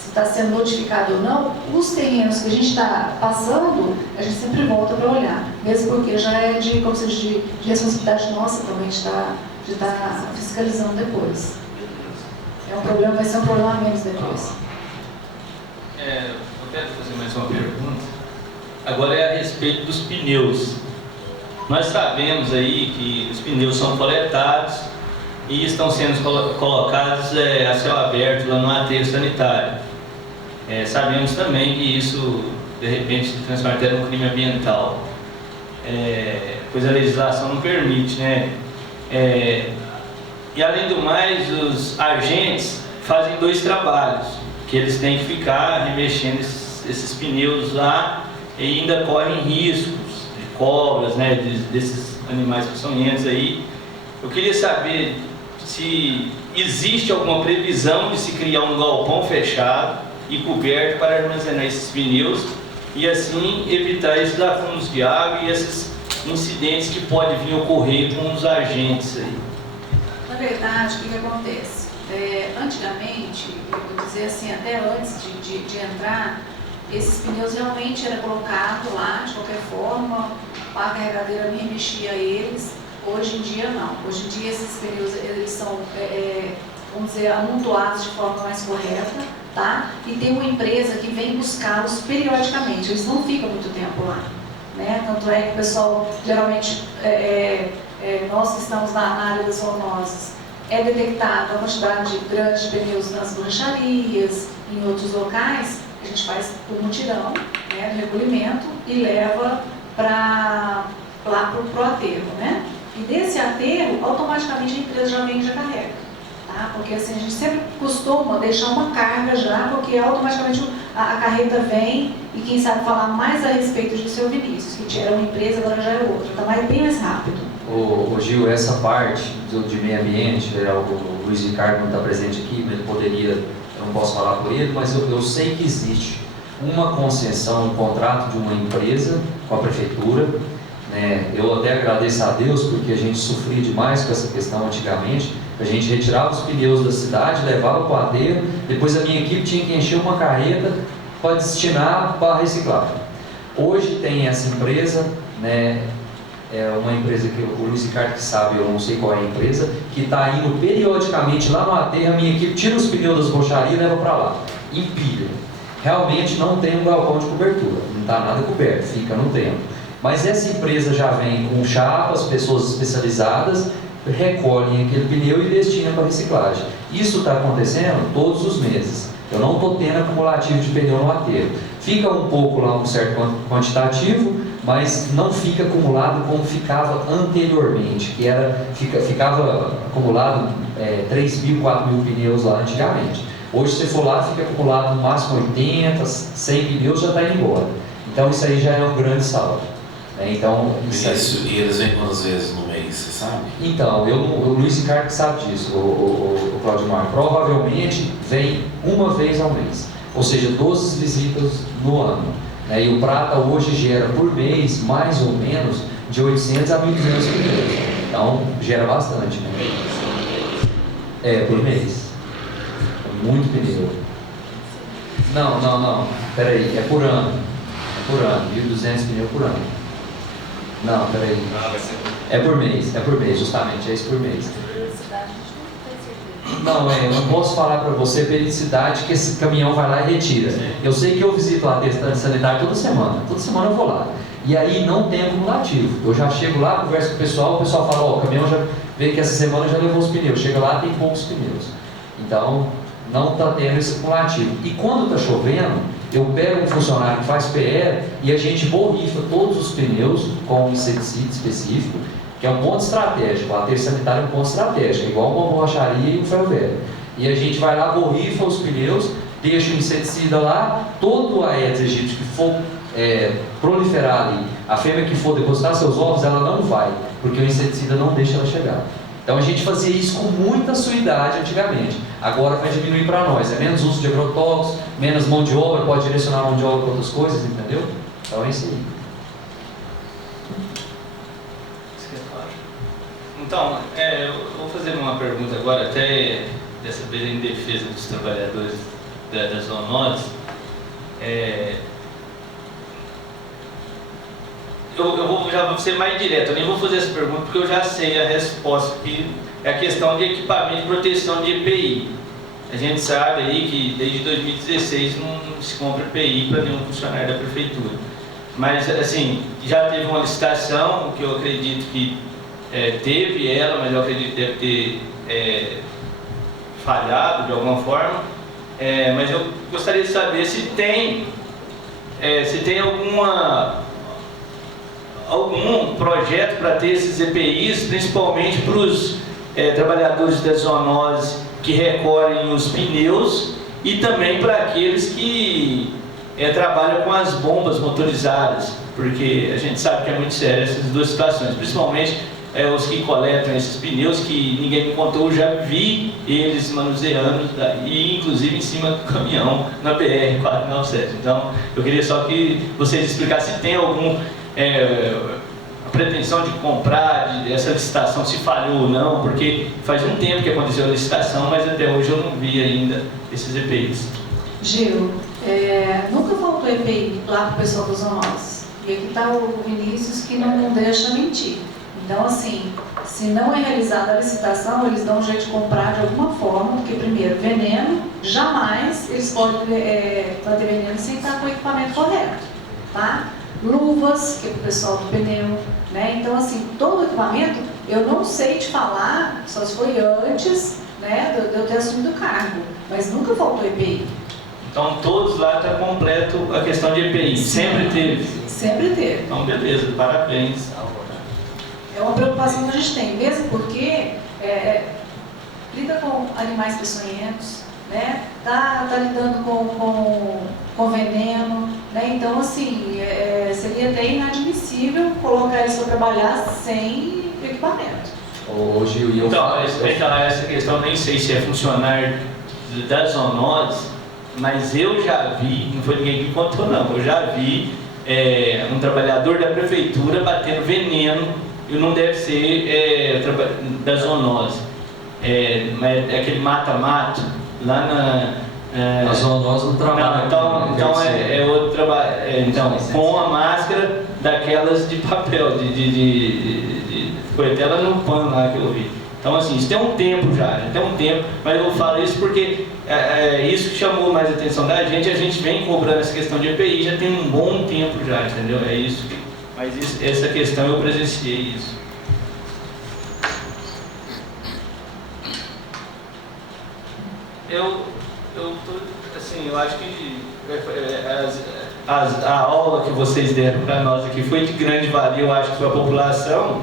se está sendo notificado ou não, os terrenos que a gente está passando, a gente sempre volta para olhar, mesmo porque já é de, como se diz, de responsabilidade nossa também de estar fiscalizando depois. É um problema, vai ser um problema a menos depois. Eu quero fazer mais uma pergunta. Agora é a respeito dos pneus. Nós sabemos aí que os pneus são coletados e estão sendo colocados a céu aberto lá no aterro sanitário. Sabemos também que isso, de repente, se transforma até num crime ambiental, pois a legislação não permite, né? E além do mais, os agentes fazem 2 trabalhos, que eles têm que ficar remexendo esses pneus lá e ainda correm riscos de cobras, né, desses animais peçonhentos aí. Eu queria saber se existe alguma previsão de se criar um galpão fechado e coberto para armazenar esses pneus e assim evitar esses acúmulos de água e esses incidentes que podem vir a ocorrer com os agentes aí. Na verdade, o que acontece? Antigamente, eu vou dizer assim, até antes de entrar, esses pneus realmente eram colocados lá de qualquer forma, a carregadeira nem mexia eles. Hoje em dia não. Hoje em dia esses pneus eles são, vamos dizer, amontoados de forma mais correta, tá? E tem uma empresa que vem buscá-los periodicamente, eles não ficam muito tempo lá, né? Tanto é que o pessoal, geralmente, nós que estamos na área das zoonoses, é detectada a quantidade grande de pneus nas borracharias, em outros locais, a gente faz o mutirão, né, do recolhimento e leva lá para o aterro, né? E desse aterro, automaticamente a empresa já vem e já carrega, tá? Porque assim, a gente sempre costuma deixar uma carga já, porque automaticamente a carreta vem e quem sabe falar mais a respeito do seu Vinícius, que era uma empresa, agora já é outra, tá bem mais rápido. Ô Gil, essa parte de meio ambiente, o Luiz Ricardo não está presente aqui, mas ele poderia, eu não posso falar por ele, mas eu sei que existe uma concessão, um contrato de uma empresa com a prefeitura, né? Eu até agradeço a Deus porque a gente sofria demais com essa questão antigamente. A gente retirava os pneus da cidade, levava para o aterro, depois a minha equipe tinha que encher uma carreta para destinar para reciclagem. Hoje tem essa empresa, né? É uma empresa que o Luiz Ricardo que sabe, eu não sei qual é a empresa, que está indo periodicamente lá no aterro, a minha equipe tira os pneus das borracharias e leva para lá, empilha. Realmente não tem um galpão de cobertura, não está nada coberto, fica no tempo. Mas essa empresa já vem com chapas, pessoas especializadas, recolhem aquele pneu e destinam para reciclagem. Isso está acontecendo todos os meses. Eu não estou tendo acumulativo de pneu no aterro. Fica um pouco lá um certo quantitativo, mas não fica acumulado como ficava anteriormente, que ficava acumulado 3.000, 4.000 pneus lá antigamente. Hoje, se você for lá, fica acumulado no máximo 80, 100 pneus, já está indo embora. Então, isso aí já é um grande saldo. Então, e eles vêm quantas vezes no mês, você sabe? Então, o Luiz Ricardo sabe disso, o Claudio Mar. Provavelmente vem uma vez ao mês, ou seja, 12 visitas no ano. E o Prata hoje gera por mês, mais ou menos, de 800 a 1.200 pneus. Então, gera bastante, né? Por mês. É muito pneu. Não. Peraí, é por ano. 1.200 pneus por ano. Não, peraí. É por mês, justamente, é isso por mês. Não, eu não posso falar para você periodicidade que esse caminhão vai lá e retira. Eu sei que eu visito lá a sanitário toda semana eu vou lá. E aí não tem acumulativo. Eu já chego lá, converso com o pessoal fala, o caminhão já vê que essa semana já levou os pneus. Chega lá, tem poucos pneus. Então, não está tendo esse acumulativo. E quando está chovendo, eu pego um funcionário que faz PR e a gente borrifa todos os pneus com um inseticida específico, que é um ponto estratégico. O aterro sanitário é um ponto estratégico, igual uma borracharia e um ferro velho. E a gente vai lá, borrifa os pneus, deixa o inseticida lá, todo o Aedes aegypti que for proliferar ali, a fêmea que for depositar seus ovos, ela não vai, porque o inseticida não deixa ela chegar. Então a gente fazia isso com muita suidade antigamente. Agora vai diminuir para nós. É menos uso de agrotóxicos, menos mão de obra, pode direcionar a mão de obra para outras coisas, entendeu? Então é isso aí. Então, eu vou fazer uma pergunta agora, até dessa vez em defesa dos trabalhadores das zoonoses, já vou ser mais direto, eu nem vou fazer essa pergunta porque eu já sei a resposta, que é a questão de equipamento de proteção de EPI. A gente sabe aí que desde 2016 não se compra EPI para nenhum funcionário da prefeitura. Mas, assim, já teve uma licitação, que eu acredito que teve ela, mas eu acredito que deve ter falhado de alguma forma. Mas eu gostaria de saber se tem algum projeto para ter esses EPIs, principalmente para os trabalhadores das zoonoses que recolhem os pneus e também para aqueles que trabalham com as bombas motorizadas, porque a gente sabe que é muito sério essas duas situações, principalmente os que coletam esses pneus, que ninguém me contou, eu já vi eles manuseando, e inclusive em cima do caminhão na BR-497. Então, eu queria só que vocês explicassem se tem algum a pretensão de comprar, essa licitação, se falhou ou não, porque faz um tempo que aconteceu a licitação, mas até hoje eu não vi ainda esses EPIs. Gil, nunca faltou EPI lá para o pessoal dos zoonoses. E aqui está o Vinícius que não deixa mentir. Então, assim, se não é realizada a licitação, eles dão um jeito de comprar de alguma forma, porque, primeiro, veneno, jamais eles podem plantar veneno sem estar com o equipamento correto, tá? Luvas, que é para o pessoal do pneu, né? Então, assim, todo o equipamento, eu não sei te falar, só se foi antes, né, de eu ter assumido o cargo, mas nunca faltou EPI. Então, todos lá está completo a questão de EPI, sempre teve? Sempre teve. Então, beleza, parabéns. É uma preocupação que a gente tem, mesmo porque lida com animais peçonhentos, né? Tá lidando com veneno, né? Então, assim, seria até inadmissível colocar eles para trabalhar sem equipamento. Hoje eu Então, respeito a essa questão, nem sei se é funcionário das zoonoses, mas eu já vi, não foi ninguém que me contou não, eu já vi um trabalhador da prefeitura batendo veneno. E não deve ser da zoonose, mas é aquele mata-mato, lá a zoonose não trabalha. Então é outro trabalho, então, com a máscara daquelas de papel, foi até lá no pano lá que eu vi. Então, assim, isso tem um tempo já tem um tempo, mas eu falo isso porque isso que chamou mais a atenção da gente, a gente vem cobrando essa questão de EPI já tem um bom tempo já, entendeu? É isso que... Mas essa questão eu presenciei isso. Eu acho que a aula que vocês deram para nós aqui foi de grande valia, eu acho, para a população.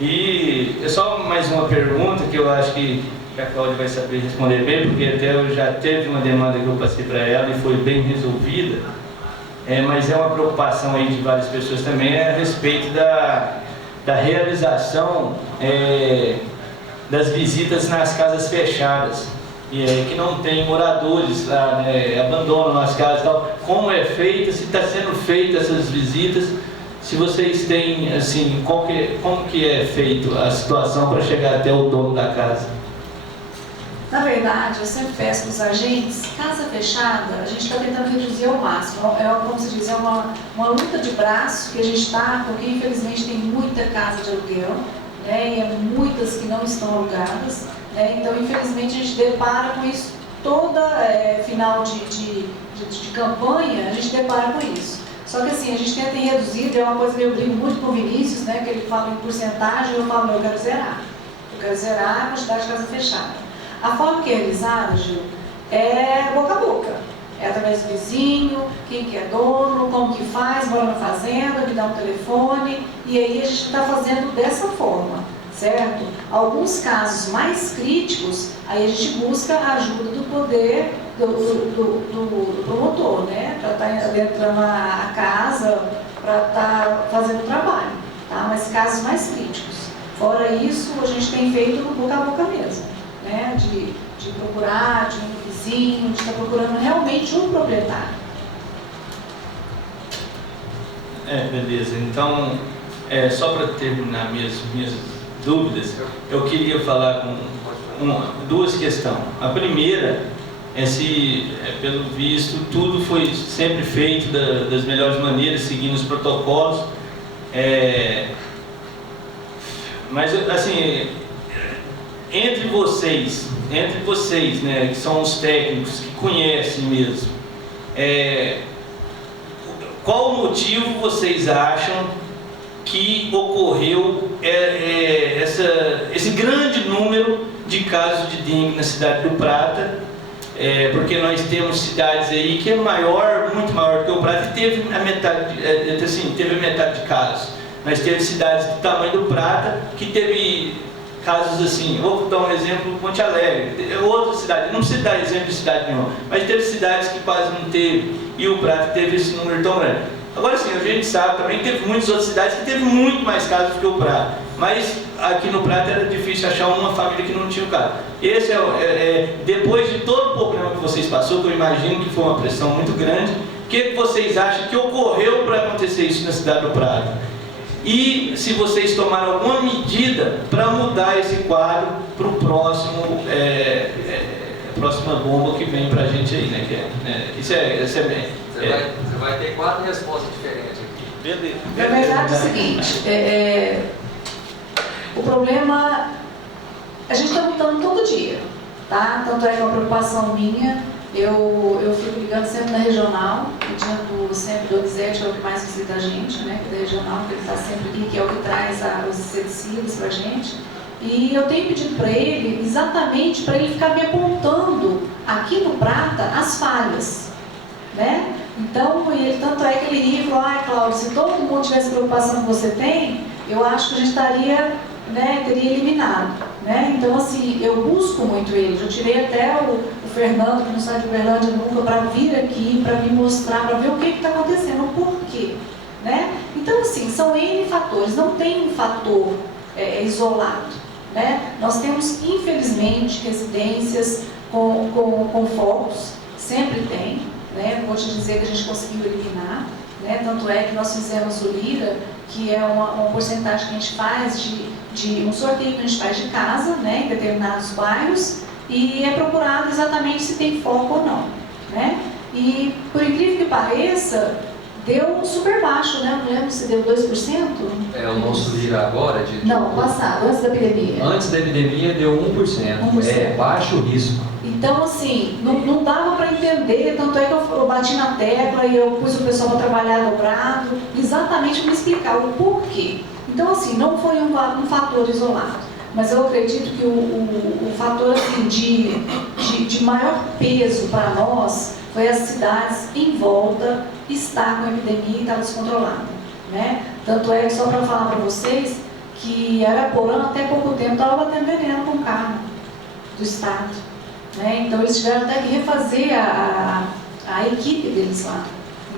E só mais uma pergunta que eu acho que a Cláudia vai saber responder bem, porque até eu já teve uma demanda que eu passei para ela e foi bem resolvida. Mas é uma preocupação aí de várias pessoas também a respeito da realização das visitas nas casas fechadas, que não tem moradores lá, né, abandonam as casas e tal. Como é feita, se está sendo feita essas visitas, se vocês têm, assim, como que é feito a situação para chegar até o dono da casa? Na verdade, eu sempre peço para os agentes, casa fechada, a gente está tentando reduzir ao máximo. Como se diz, uma luta de braço que a gente está, porque infelizmente tem muita casa de aluguel, né, e muitas que não estão alugadas, né, então infelizmente a gente depara com isso toda final de campanha, a gente depara com isso. Só que assim, a gente tenta reduzir, é uma coisa que eu brigo muito com o Vinícius, né, que ele fala em porcentagem, eu falo, não, eu quero zerar. Eu quero zerar a quantidade de casa fechada. A forma que é realizada, Gil, é boca a boca. É através do vizinho, quem que é dono, como que faz, mora na fazenda, me dá um telefone, e aí a gente está fazendo dessa forma, certo? Alguns casos mais críticos, aí a gente busca a ajuda do poder do promotor, né? Para estar entrando na casa, para estar fazendo o trabalho, tá? Mas casos mais críticos. Fora isso, a gente tem feito no boca a boca mesmo. Né, de procurar, de um vizinho, de estar procurando realmente um proprietário. Beleza. Então, só para terminar minhas dúvidas, eu queria falar com duas questões. A primeira pelo visto, tudo foi sempre feito das melhores maneiras, seguindo os protocolos. Mas, assim, entre vocês, né, que são os técnicos, que conhecem mesmo, qual o motivo vocês acham que ocorreu esse grande número de casos de dengue na cidade do Prata? Porque nós temos cidades aí que é maior, muito maior que o Prata, e teve a metade de casos. Nós temos cidades do tamanho do Prata que teve casos assim. Vou dar um exemplo, Monte Alegre, outra cidade, não precisa dar exemplo de cidade nenhuma, mas teve cidades que quase não teve, e o Prata teve esse número tão grande. Agora sim, a gente sabe também que teve muitas outras cidades que teve muito mais casos do que o Prata, mas aqui no Prata era difícil achar uma família que não tinha o caso. Esse depois de todo o problema que vocês passaram, que eu imagino que foi uma pressão muito grande, o que vocês acham que ocorreu para acontecer isso na cidade do Prata? E se vocês tomaram alguma medida para mudar esse quadro para o próximo, próxima bomba que vem para a gente aí, né? Você vai ter 4 respostas diferentes aqui. Beleza. Na verdade é o seguinte, o problema, a gente está lutando todo dia, tá? Tanto é que é uma preocupação minha, eu fico ligando sempre na regional, pedindo sempre do Donizete, que é o que mais visita a gente, né? Que é da regional, que ele está sempre aqui, que é o que traz os inseticidas para a gente. E eu tenho pedido para ele, exatamente para ele ficar me apontando aqui no Prata as falhas, né? Então, ele, tanto é que ele ia e falou: Cláudio, se todo mundo tivesse a preocupação que você tem, eu acho que a gente estaria, né, teria eliminado, né? Então, assim, eu busco muito ele. Eu tirei até o Fernando, que não sai de Uberlândia nunca, para vir aqui, para me mostrar, para ver o que está acontecendo, o porquê, né? Então, assim, são N fatores, não tem um fator isolado, né? Nós temos, infelizmente, residências com focos, sempre tem, né? Não vou te dizer que a gente conseguiu eliminar, né? Tanto é que nós fizemos o Lira, que é uma porcentagem que a gente faz de um sorteio que a gente faz de casa, né, em determinados bairros, e é procurado exatamente se tem foco ou não, né? E, por incrível que pareça, deu super baixo, né? Não lembro se deu 2%. O nosso Lira agora de... Não, passado, antes da epidemia. Antes da epidemia deu 1%. 1%. Baixo risco. Então, assim, não dava para entender, tanto é que eu bati na tecla e eu pus o pessoal para trabalhar dobrado, exatamente para me explicar o porquê. Então, assim, não foi um fator isolado, mas eu acredito que o fator, assim, de maior peso para nós foi as cidades em volta estar com a epidemia e estar descontrolada, né? Tanto é que, só para falar para vocês, que Araporã até pouco tempo estava batendo veneno com carro do estado, né? Então eles tiveram até que refazer a equipe deles lá.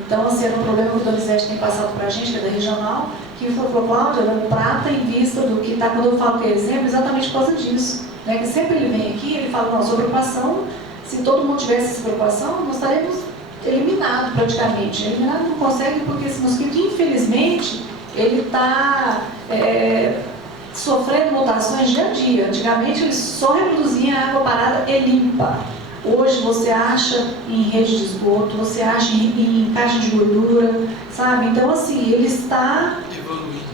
Então, assim, era um problema que o Donizete tem passado para a gente, que é da regional, que falou: Cláudia, o Prata em vista do que está, quando eu falo que é exemplo, exatamente por causa disso, né? Que sempre ele vem aqui, ele fala: não, sua preocupação, se todo mundo tivesse essa preocupação, nós estaremos eliminados praticamente. Eliminado não consegue porque esse mosquito, infelizmente, ele está sofrendo mutações dia a dia. Antigamente ele só reproduzia em água parada e limpa. Hoje você acha em rede de esgoto, você acha em caixa de gordura, sabe? Então, assim, ele está evoluindo.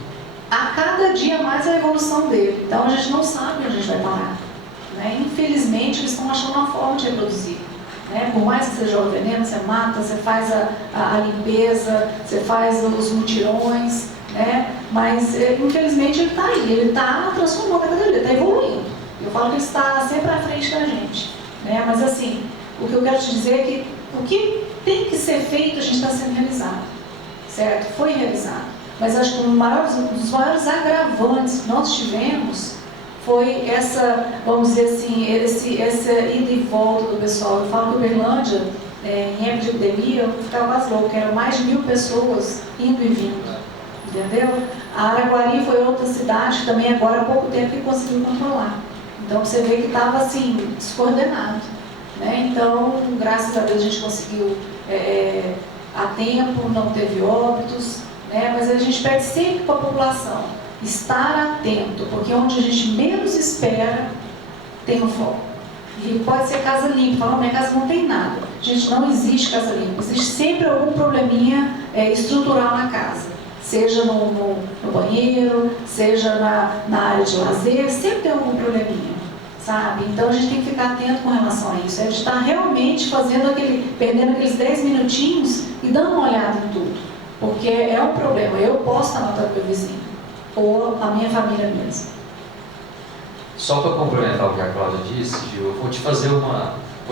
A cada dia mais a evolução dele. Então a gente não sabe onde a gente vai parar, né? Infelizmente eles estão achando uma forma de reproduzir, né? Por mais que você jogue veneno, você mata, você faz a limpeza, você faz os mutirões, né? Mas infelizmente ele está aí, ele está transformando a cada dia, ele está evoluindo. Eu falo que ele está sempre à frente da gente, né? Mas assim, o que eu quero te dizer é que o que tem que ser feito, a gente está sendo realizado, certo? Foi realizado. Mas acho que um dos maiores agravantes que nós tivemos foi essa, vamos dizer assim, essa ida e volta do pessoal. Eu falo que Uberlândia, em época de epidemia, eu ficava quase louco, eram mais de 1000 pessoas indo e vindo, entendeu? A Araguari foi outra cidade que também agora há pouco tempo que conseguiu controlar. Então você vê que estava assim, descoordenado, né? Então, graças a Deus a gente conseguiu a tempo, não teve óbitos, né? Mas a gente pede sempre para a população estar atento, porque onde a gente menos espera tem um foco. E pode ser casa limpa, fala, minha casa não tem nada. Gente, não existe casa limpa, existe sempre algum probleminha estrutural na casa. Seja no banheiro, seja na área de lazer, sempre tem algum probleminha, sabe? Então a gente tem que ficar atento com relação a isso. A gente está realmente perdendo aqueles 10 minutinhos e dando uma olhada em tudo. Porque é um problema, eu posso estar notando meu vizinho, ou a minha família mesmo. Só para complementar o que a Cláudia disse, Gil, eu vou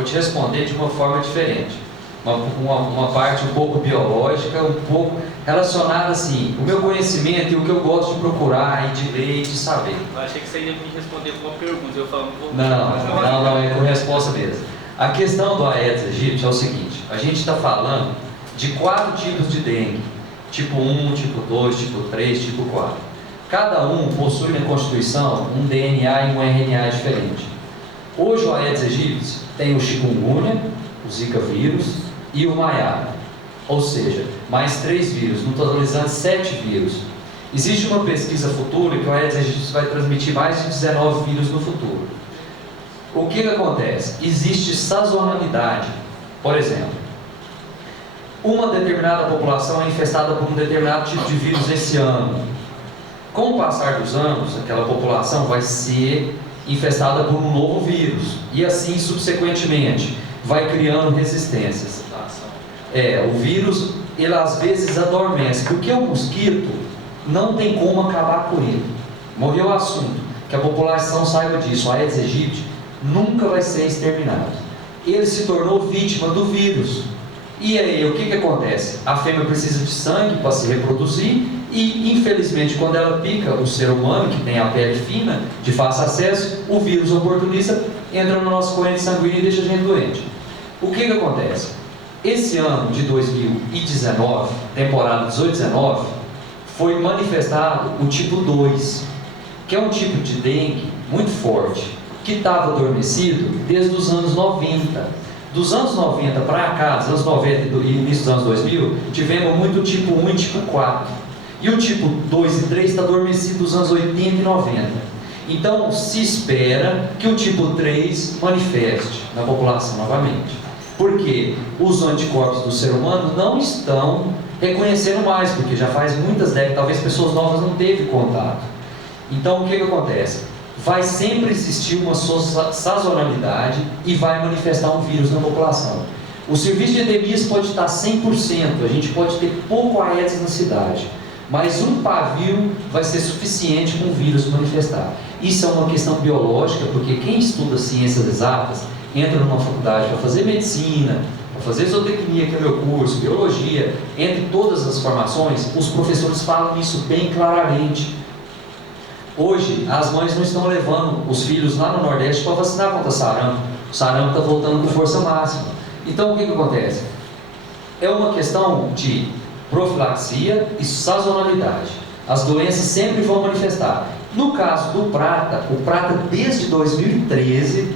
te responder de uma forma diferente. Uma parte um pouco biológica, um pouco relacionada assim, o meu conhecimento e o que eu gosto de procurar, e de ler e de saber. Eu achei que você ia me responder com uma pergunta, eu falando um pouco. Não, é com resposta mesmo. A questão do Aedes aegypti é o seguinte, a gente está falando de 4 tipos de dengue, tipo 1, tipo 2, tipo 3, tipo 4. Cada um possui na Constituição um DNA e um RNA diferente. Hoje o Aedes aegypti tem o chikungunya, o Zika vírus e o Maiara, ou seja, mais 3 vírus, no totalizando 7 vírus. Existe uma pesquisa futura que o Aedes aegypti vai transmitir mais de 19 vírus no futuro. O que acontece? Existe sazonalidade. Por exemplo, uma determinada população é infestada por um determinado tipo de vírus esse ano. Com o passar dos anos, aquela população vai ser infestada por um novo vírus e assim subsequentemente vai criando resistências. O vírus, ele às vezes adormece, porque o mosquito não tem como acabar com ele. Morreu o assunto, que a população saiba disso, o Aedes aegypti nunca vai ser exterminado. Ele se tornou vítima do vírus. E aí, o que acontece? A fêmea precisa de sangue para se reproduzir e, infelizmente, quando ela pica o ser humano, que tem a pele fina, de fácil acesso, o vírus oportunista entra no nosso corrente sanguíneo e deixa a gente doente. O que acontece? Esse ano de 2019, temporada 18-19, foi manifestado o tipo 2, que é um tipo de dengue muito forte, que estava adormecido desde os anos 90. Dos anos 90 para cá, dos anos 90 e início dos anos 2000, tivemos muito tipo 1 e tipo 4. E o tipo 2 e 3 está adormecido dos anos 80 e 90. Então, se espera que o tipo 3 manifeste na população novamente. Porque os anticorpos do ser humano não estão reconhecendo mais, porque já faz muitas décadas, talvez pessoas novas não teve contato. Então, o que acontece? Vai sempre existir uma sazonalidade e vai manifestar um vírus na população. O serviço de endemias pode estar 100%, a gente pode ter pouco Aedes na cidade, mas um pavio vai ser suficiente para um vírus manifestar. Isso é uma questão biológica, porque quem estuda ciências exatas entra numa faculdade para fazer medicina, para fazer zootecnia, que é meu curso, biologia, entre todas as formações, os professores falam isso bem claramente. Hoje, as mães não estão levando os filhos lá no Nordeste para vacinar contra sarampo. O sarampo está voltando com força máxima. Então, o que acontece? É uma questão de profilaxia e sazonalidade. As doenças sempre vão manifestar. No caso do Prata, o Prata desde 2013,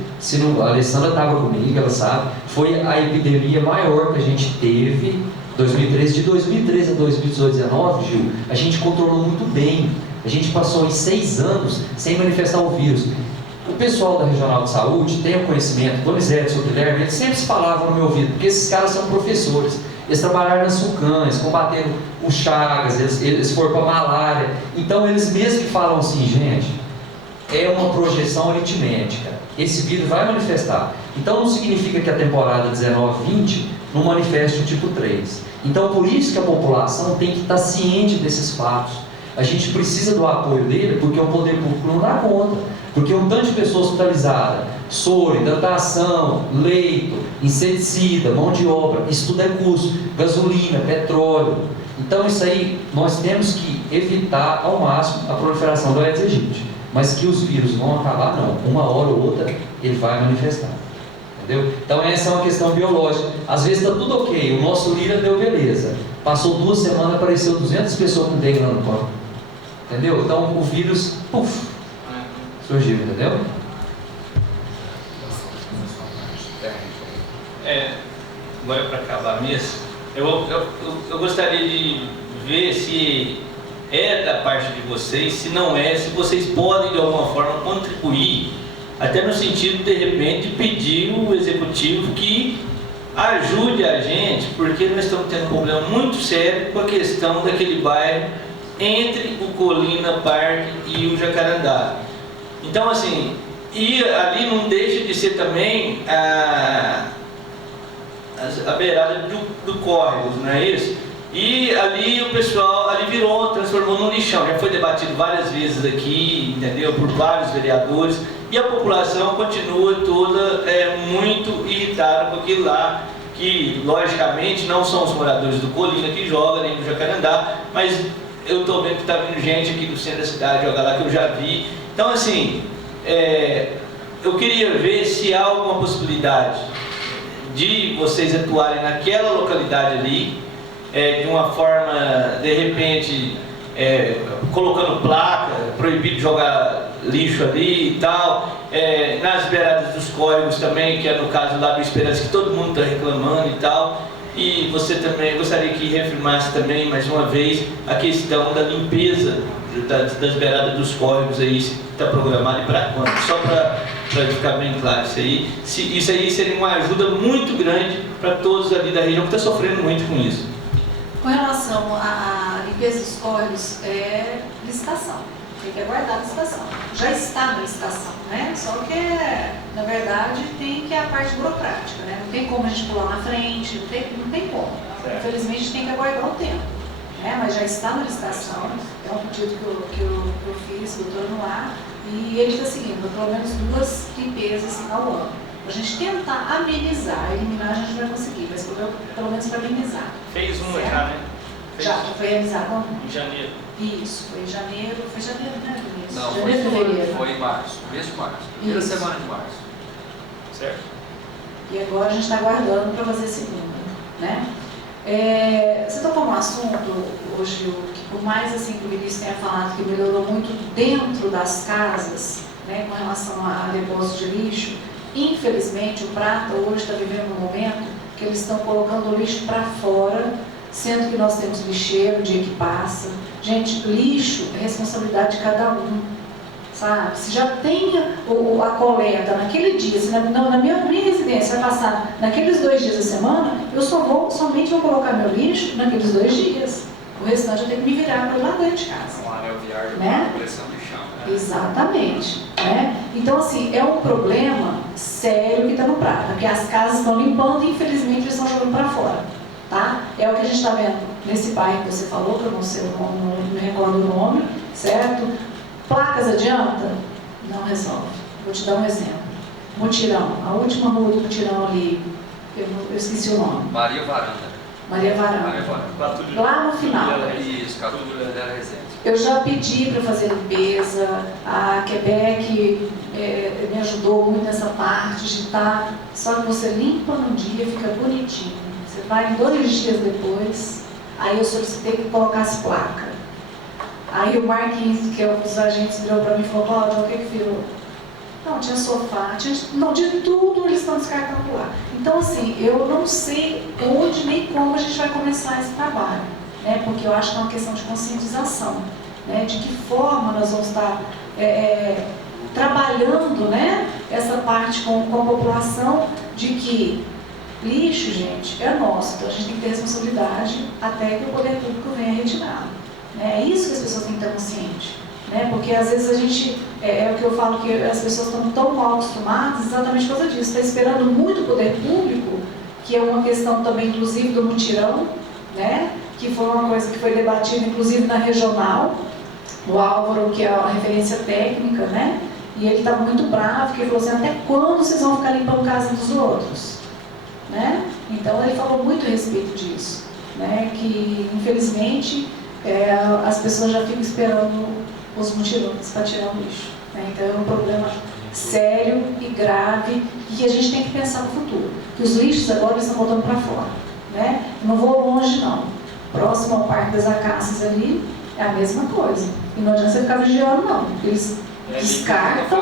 a Alessandra estava comigo, ela sabe, foi a epidemia maior que a gente teve, 2013. De 2013 a 2019, Gil, a gente controlou muito bem. A gente passou em 6 anos sem manifestar o vírus. O pessoal da Regional de Saúde tem o conhecimento, Donizete, o Guilherme, eles sempre falavam no meu ouvido, porque esses caras são professores. Eles trabalharam na Sulcan, eles combateram o Chagas, eles foram para a malária. Então eles mesmos falam assim, gente, é uma projeção aritmética. Esse vírus vai manifestar. Então não significa que a temporada 19-20 não manifeste o tipo 3. Então por isso que a população tem que estar ciente desses fatos. A gente precisa do apoio dele, porque o poder público não dá conta. Porque um tanto de pessoas hospitalizadas, soro, hidratação, leito, inseticida, mão de obra, isso tudo é custo, gasolina, petróleo. Então isso aí, nós temos que evitar ao máximo a proliferação do Aedes aegypti. Mas que os vírus vão acabar, não. Uma hora ou outra ele vai manifestar. Entendeu? Então essa é uma questão biológica. Às vezes está tudo ok, o nosso Lira deu beleza. Passou 2 semanas, apareceu 200 pessoas com dengue lá no campo. Entendeu? Então o vírus, surgiu, entendeu? Agora para acabar mesmo, eu gostaria de ver se é da parte de vocês, se não é, se vocês podem de alguma forma contribuir até no sentido, de repente, de pedir o executivo que ajude a gente, porque nós estamos tendo um problema muito sério com a questão daquele bairro entre o Colina Park e o Jacarandá. Então, assim, e ali não deixa de ser também a beirada do córrego, não é isso? E ali o pessoal transformou num lixão. Já foi debatido várias vezes aqui, entendeu? Por vários vereadores. E a população continua toda muito irritada com aquilo lá, que logicamente não são os moradores do Colina que jogam, nem do Jacarandá, mas eu estou vendo que está vindo gente aqui do centro da cidade jogar lá, que eu já vi. Então, assim, eu queria ver se há alguma possibilidade de vocês atuarem naquela localidade ali, de uma forma, de repente, colocando placa, proibido jogar lixo ali e tal, nas beiradas dos córregos também, que é no caso lá do Esperança, que todo mundo está reclamando e tal. E você também, gostaria que reafirmasse também, mais uma vez, a questão da limpeza das beiradas dos córregos aí, se está programado e para quando? Só para ficar bem claro isso aí. Isso aí seria uma ajuda muito grande para todos ali da região que estão sofrendo muito com isso. Com relação à limpeza dos córregos, licitação. Tem que aguardar a licitação. Já está na licitação, né? Só que, na verdade, tem que a parte burocrática, né? Não tem como a gente pular na frente, não tem como. Infelizmente, a gente tem que aguardar o tempo. Né? Mas já está na licitação, é um pedido que eu fiz, doutor Noir, e ele está seguindo pelo menos 2 limpezas ao ano. A gente tentar amenizar, eliminar a gente vai conseguir, mas pelo menos para amenizar. Fez uma já, né? Já foi amenizado em janeiro. Isso, foi em janeiro, né, Vinícius? Não, janeiro, fevereiro. foi em março, mês de março, primeira Isso. semana de março. Certo? E agora a gente está aguardando para fazer a segunda, né? Você tocou um assunto hoje, que por mais assim que o Vinícius tenha falado que melhorou muito dentro das casas, né, com relação a depósito de lixo, infelizmente o Prata hoje está vivendo um momento que eles estão colocando o lixo para fora, sendo que nós temos lixeiro o dia que passa. Gente, lixo é responsabilidade de cada um, sabe? Se já tem a coleta naquele dia, se na minha residência vai passar naqueles 2 dias da semana, eu somente vou colocar meu lixo naqueles 2 dias. O restante eu tenho que me virar para lá dentro de casa. Um anel viário Né? com pressão do chão. Exatamente. Né? Então, assim, é um problema sério que está no Prata, porque as casas estão limpando e, infelizmente, eles estão jogando para fora. Tá? É o que a gente está vendo nesse bairro que você falou, que eu não sei o nome, não me recordo o nome, certo? Placas adianta? Não resolve. Vou te dar um exemplo. Mutirão, a última rua do Mutirão ali, eu esqueci o nome. Maria Varanda. Maria Varanda. Maria Varanda. Lá no final. Isso, Catulha dela Resende. Eu já pedi para fazer limpeza, a Quebec me ajudou muito nessa parte de estar, só que você limpa num dia, fica bonitinho. Você vai 2 dias depois, aí eu solicitei que colocasse placa. Aí o Marquinhos, que é um dos agentes, virou para mim e falou: Cláudia, o que virou? Não, tinha sofá, não, de tudo eles estão descartando lá. Então, assim, eu não sei onde nem como a gente vai começar esse trabalho, né? Porque eu acho que é uma questão de conscientização, né? De que forma nós vamos estar trabalhando, né? Essa parte com a população de que lixo, gente, é nosso, então a gente tem que ter responsabilidade até que o poder público venha retirar. É isso que as pessoas têm que estar conscientes, né? Porque às vezes a gente, é o que eu falo, que as pessoas estão tão mal acostumadas exatamente por causa disso, está esperando muito o poder público, que é uma questão também, inclusive, do mutirão, né? Que foi uma coisa que foi debatida, inclusive, na regional, o Álvaro, que é a referência técnica, né? E ele estava muito bravo, porque ele falou assim: até quando vocês vão ficar limpando a casa dos outros? Né? Então ele falou muito a respeito disso, né? Que infelizmente as pessoas já ficam esperando os mutirões para tirar o lixo, né? Então é um problema sério e grave, e que a gente tem que pensar no futuro, que os lixos agora estão voltando para fora, né? Não vou longe não, próximo ao Parque das Acácias ali é a mesma coisa, e não adianta você ficar vigiando não, porque eles descartam,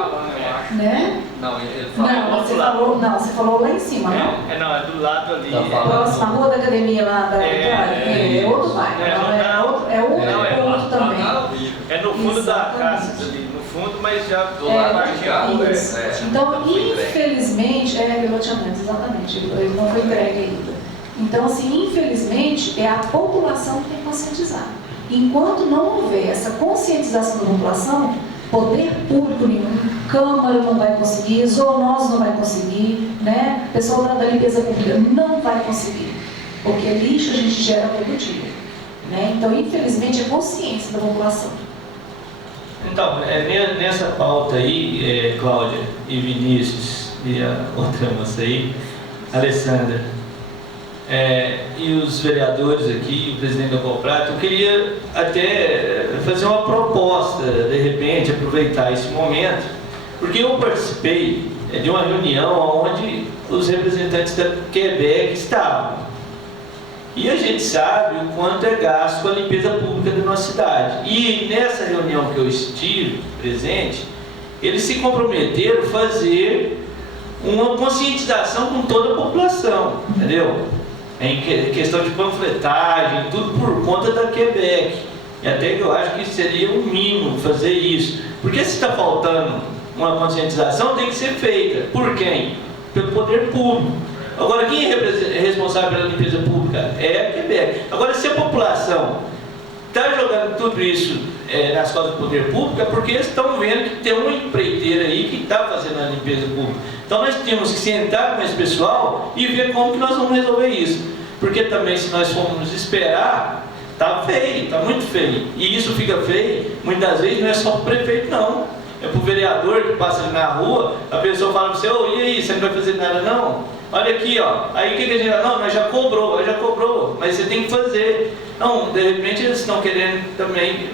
né? Não, ele falou. Não, você falou lá em cima, não? Não, é do lado ali. Próxima rua da academia lá da é outro bairro, é outro ponto também. É no fundo da casa ali, no fundo, mas mas já Do lado de cá. Isso. É, Então, não foi entregue. infelizmente, loteamento, exatamente, ele não foi entregue ainda. Então, assim, infelizmente, é a população que tem que conscientizar. Enquanto não houver essa conscientização da população, poder público nenhum, Câmara não vai conseguir, zoonose não vai conseguir, né? O pessoal da limpeza pública não vai conseguir, porque lixo a gente gera todo dia, né? Então, infelizmente, é consciência da população. Então, nessa pauta aí, Cláudia e Vinícius e a outra moça aí, Alessandra, e os vereadores aqui, o presidente da Coprata, eu queria até fazer uma proposta, de repente, aproveitar esse momento, porque eu participei de uma reunião onde os representantes da Quebec estavam. E a gente sabe o quanto é gasto com a limpeza pública da nossa cidade. E nessa reunião que eu estive presente, eles se comprometeram a fazer uma conscientização com toda a população, entendeu? Em questão de panfletagem, tudo por conta da Quebec. E até que eu acho que seria o mínimo fazer isso. Porque se está faltando uma conscientização, tem que ser feita. Por quem? Pelo poder público. Agora, quem é responsável pela limpeza pública? É a Quebec. Agora, se a população está jogando tudo isso nas costas do poder público, é porque eles estão vendo que tem uma empreiteira aí que está fazendo a limpeza pública. Então, nós temos que sentar com esse pessoal e ver como que nós vamos resolver isso. Porque também, se nós formos esperar, está feio, está muito feio. E isso fica feio, muitas vezes, não é só para o prefeito, não. É para o vereador que passa ali na rua, a pessoa fala para você, e aí, você não vai fazer nada não? Olha aqui, ó. Aí o que a gente fala? Não, nós já cobrou, mas você tem que fazer. Então, de repente, eles estão querendo também,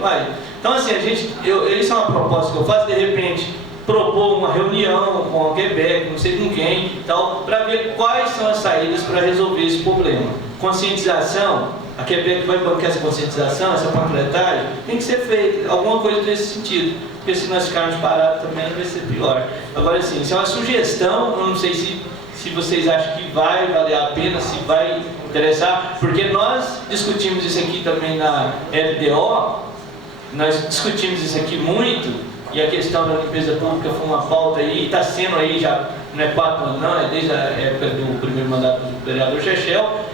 Então, assim, isso é uma proposta que eu faço, de repente, propor uma reunião com a Quebec, não sei com quem, para ver quais são as saídas para resolver esse problema. Conscientização, a Quebec vai bancar essa conscientização, essa panfletagem, tem que ser feita, alguma coisa nesse sentido. Porque se nós ficarmos parados também vai ser pior. Agora, assim, isso é uma sugestão, eu não sei se vocês acham que vai valer a pena, se vai interessar, porque nós discutimos isso aqui também na LDO, nós discutimos isso aqui muito, e a questão da limpeza pública foi uma pauta aí, está sendo aí já, não é 4 anos não, é desde a época do primeiro mandato do vereador Chechel,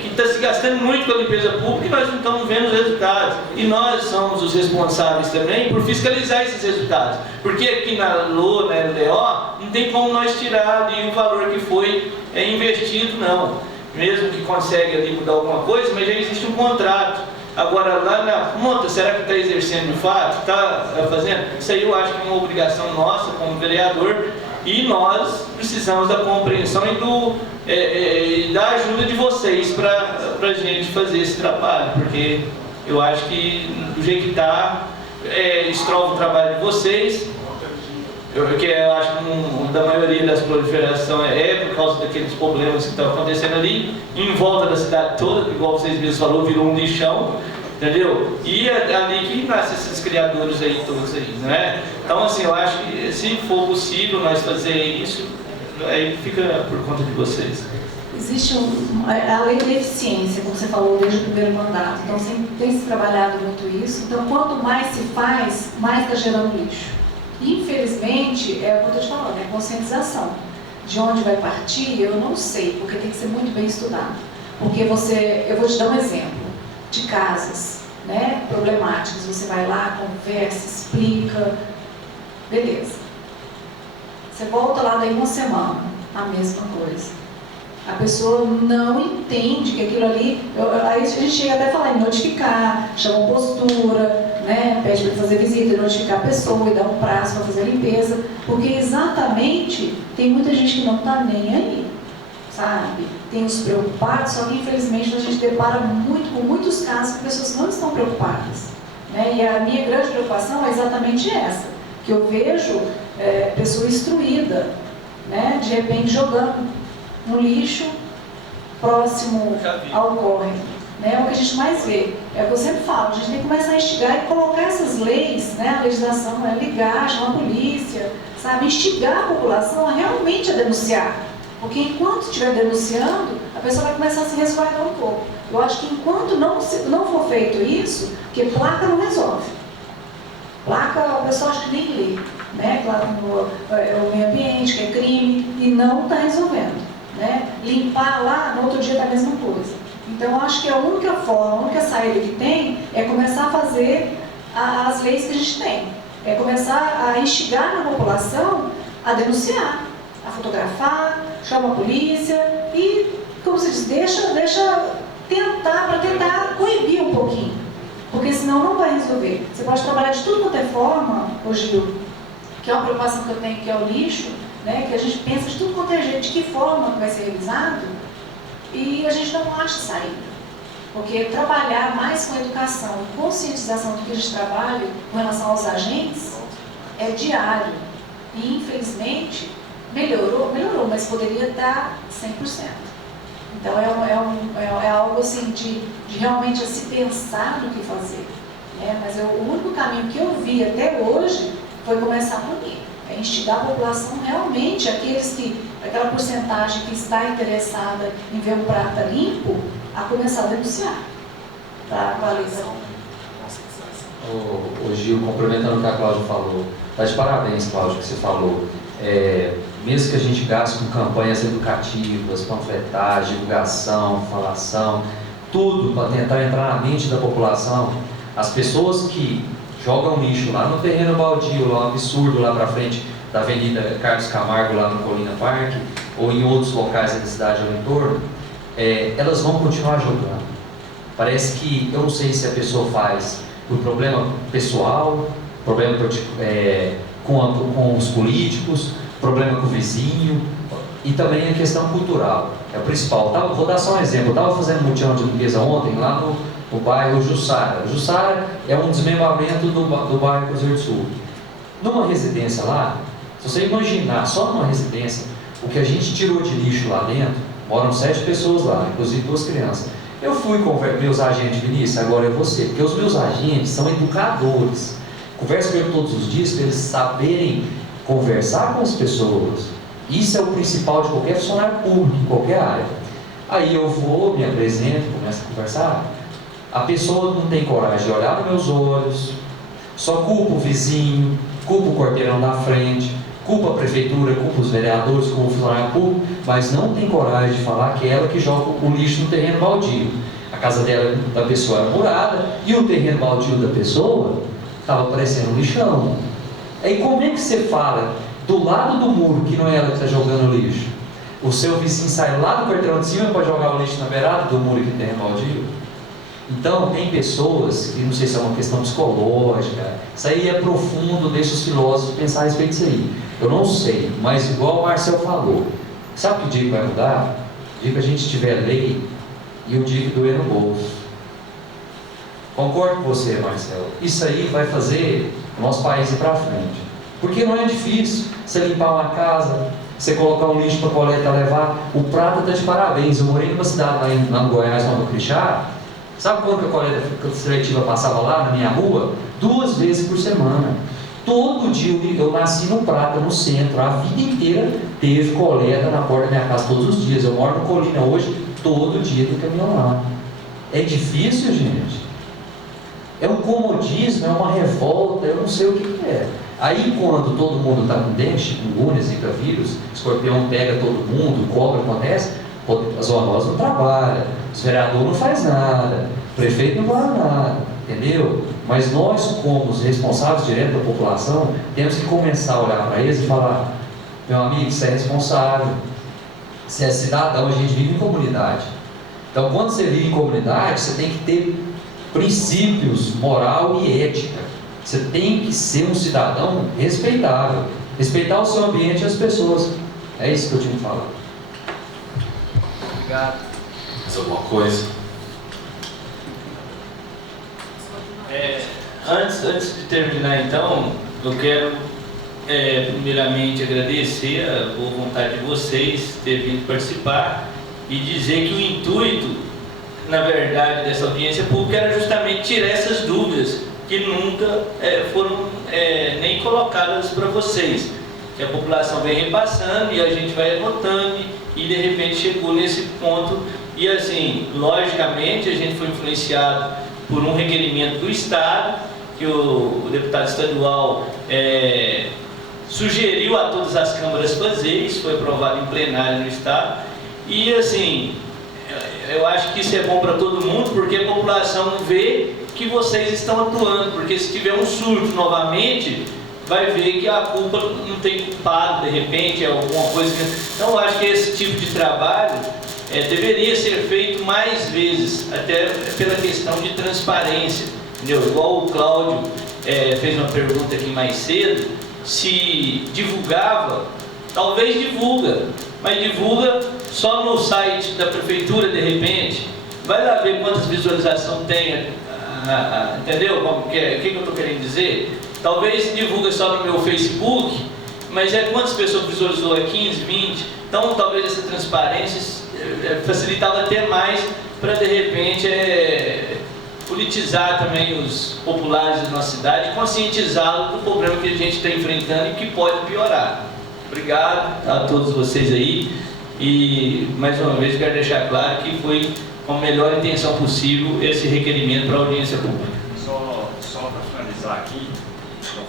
que está se gastando muito com a limpeza pública e nós não estamos vendo os resultados. E nós somos os responsáveis também por fiscalizar esses resultados. Porque aqui na LO, na LDO, não tem como nós tirar ali o valor que foi investido, não. Mesmo que consegue ali mudar alguma coisa, mas já existe um contrato. Agora, lá na ponta, será que está exercendo de fato? Está fazendo? Isso aí eu acho que é uma obrigação nossa como vereador. E nós precisamos da compreensão e da ajuda de vocês para a gente fazer esse trabalho, porque eu acho que do jeito que está, estrova o trabalho de vocês, porque eu acho que da maioria das proliferações por causa daqueles problemas que estão acontecendo ali, em volta da cidade toda, igual vocês mesmos falaram, virou um lixão. Entendeu? E é ali que nascem esses criadores aí todos aí, não é? Então, assim, eu acho que se for possível nós fazer isso, aí fica por conta de vocês. Existe a lei da eficiência, como você falou desde o primeiro mandato, então sempre tem se trabalhado muito isso. Então, quanto mais se faz, mais está gerando lixo. Infelizmente, é o que eu estou te falando, é a conscientização. De onde vai partir, eu não sei, porque tem que ser muito bem estudado. Porque eu vou te dar um exemplo de casas, né, problemáticas. Você vai lá, conversa, explica, beleza. Você volta lá daí uma semana, a mesma coisa. A pessoa não entende que aquilo ali... Aí a gente chega até a falar em notificar, chama postura, né, pede para fazer visita, notificar a pessoa e dar um prazo para fazer a limpeza, porque exatamente tem muita gente que não está nem aí, sabe? Tem os preocupados, só que infelizmente a gente depara muito com muitos casos que pessoas não estão preocupadas, né? E a minha grande preocupação é exatamente essa, que eu vejo pessoa instruída, né, de repente jogando no lixo próximo ao córrego, né? É o que a gente mais vê. É o que eu sempre falo, a gente tem que começar a instigar e colocar essas leis, né? A legislação, ligar, chamar a polícia, sabe? Instigar a população a realmente a denunciar. Porque enquanto estiver denunciando, a pessoa vai começar a se resguardar um pouco. Eu acho que enquanto não for feito isso, porque placa não resolve. Placa, o pessoal acha que nem lê, né? Claro, é o meio ambiente, que é crime, e não está resolvendo, né? Limpar lá, no outro dia está a mesma coisa. Então, eu acho que a única forma, a única saída que tem é começar a fazer as leis que a gente tem. É começar a instigar na população a denunciar, a fotografar, chama a polícia e, como se diz, deixa tentar coibir um pouquinho. Porque senão não vai resolver. Você pode trabalhar de tudo quanto é forma, ô Gil, que é uma preocupação que eu tenho, que é o lixo, né? Que a gente pensa de tudo quanto é jeito, de que forma vai ser revisado, e a gente não acha saída. Porque trabalhar mais com educação e conscientização do que a gente trabalha com relação aos agentes é diário. E, infelizmente, melhorou, mas poderia estar 100%. Então, é algo assim de realmente a se pensar no que fazer. Né? Mas o único caminho que eu vi até hoje foi começar a punir. É instigar a população realmente, aquela porcentagem que está interessada em ver o prata limpo, a começar a denunciar. Para a lei. Ô Gil, complementando o que a Cláudia falou, tá de parabéns, Cláudia, que você falou. Mesmo que a gente gaste com campanhas educativas, panfletagem, divulgação, falação, tudo para tentar entrar na mente da população, as pessoas que jogam lixo lá no terreno baldio, lá um absurdo lá para frente da Avenida Carlos Camargo, lá no Colina Parque, ou em outros locais da cidade ao entorno, elas vão continuar jogando. Parece que, eu não sei se a pessoa faz por problema pessoal, problema com os políticos, problema com o vizinho, e também a questão cultural, é o principal. Vou dar só um exemplo, eu estava fazendo mutirão de limpeza ontem, lá no bairro Jussara. Jussara é um desmembramento do bairro Cruzeiro do Sul. Numa residência lá, se você imaginar, só numa residência, o que a gente tirou de lixo lá dentro, moram 7 pessoas lá, inclusive 2 crianças. Eu fui com meus agentes, Vinícius, agora é você, porque os meus agentes são educadores. Converso com eles todos os dias para eles saberem conversar com as pessoas. Isso é o principal de qualquer funcionário público, em qualquer área. Aí eu vou, me apresento, começo a conversar. A pessoa não tem coragem de olhar nos meus olhos, só culpa o vizinho, culpa o quarteirão da frente, culpa a prefeitura, culpa os vereadores, culpa o funcionário público, mas não tem coragem de falar que é ela que joga o lixo no terreno baldio. A casa da pessoa era murada e o terreno baldio da pessoa estava parecendo um lixão. Aí como é que você fala do lado do muro que não é ela que está jogando lixo? O seu vizinho sai lá do quarteirão de cima para jogar o lixo na beirada do muro que tem terreno baldio? Então, tem pessoas, e não sei se é uma questão psicológica, isso aí é profundo, deixa os filósofos pensar a respeito disso aí. Eu não sei, mas igual o Marcel falou, sabe que o dia que vai mudar? O dia que a gente tiver lei e o dia que doer no bolso. Concordo com você, Marcel. Isso aí vai fazer o nosso país ir para frente. Porque não é difícil você limpar uma casa, você colocar um lixo para a coleta levar. O Prata está de parabéns. Eu morei numa cidade lá no Goiás, no Crixá. Sabe quando que a coleta seletiva passava lá na minha rua? 2 vezes por semana. Todo dia eu nasci no Prata, no centro. A vida inteira teve coleta na porta da minha casa todos os dias. Eu moro no Colina hoje, todo dia tem caminhão lá. É difícil, gente. É um comodismo, é uma revolta, eu não sei o que é. Aí quando todo mundo está com dengue, chikungunya, zika vírus, escorpião pega todo mundo, cobra acontece, as zoonoses não trabalham, os vereadores não faz nada, o prefeito não faz nada, entendeu? Mas nós, como os responsáveis diretos da população, temos que começar a olhar para eles e falar: meu amigo, você é responsável, você é cidadão, a gente vive em comunidade. Então quando você vive em comunidade, você tem que ter princípios, moral e ética. Você tem que ser um cidadão respeitável, respeitar o seu ambiente e as pessoas. É isso que eu tinha que falar. Obrigado. Mais alguma coisa? Antes de terminar, então, eu quero primeiramente agradecer a boa vontade de vocês ter vindo participar e dizer que o intuito, na verdade, dessa audiência pública era justamente tirar essas dúvidas que nunca foram nem colocadas para vocês, que a população vem repassando e a gente vai anotando e de repente chegou nesse ponto. E assim, logicamente a gente foi influenciado por um requerimento do Estado, que o deputado estadual sugeriu a todas as câmaras fazer, isso foi aprovado em plenário no Estado, e assim, eu acho que isso é bom para todo mundo, porque a população vê que vocês estão atuando, porque se tiver um surto novamente, vai ver que a culpa não tem culpado, de repente, é alguma coisa. Então, eu acho que esse tipo de trabalho deveria ser feito mais vezes, até pela questão de transparência, entendeu? Igual o Cláudio fez uma pergunta aqui mais cedo, se divulgava, talvez divulga, mas divulga só no site da prefeitura, de repente, vai lá ver quantas visualizações tem, entendeu? O que eu estou querendo dizer? Talvez divulga só no meu Facebook, mas quantas pessoas visualizou? 15, 20? Então, talvez essa transparência facilitava até mais para, de repente, politizar também os populares da nossa cidade e conscientizá-los do problema que a gente está enfrentando e que pode piorar. Obrigado a todos vocês aí e, mais uma vez, quero deixar claro que foi com a melhor intenção possível esse requerimento para a audiência pública. Só para finalizar aqui, não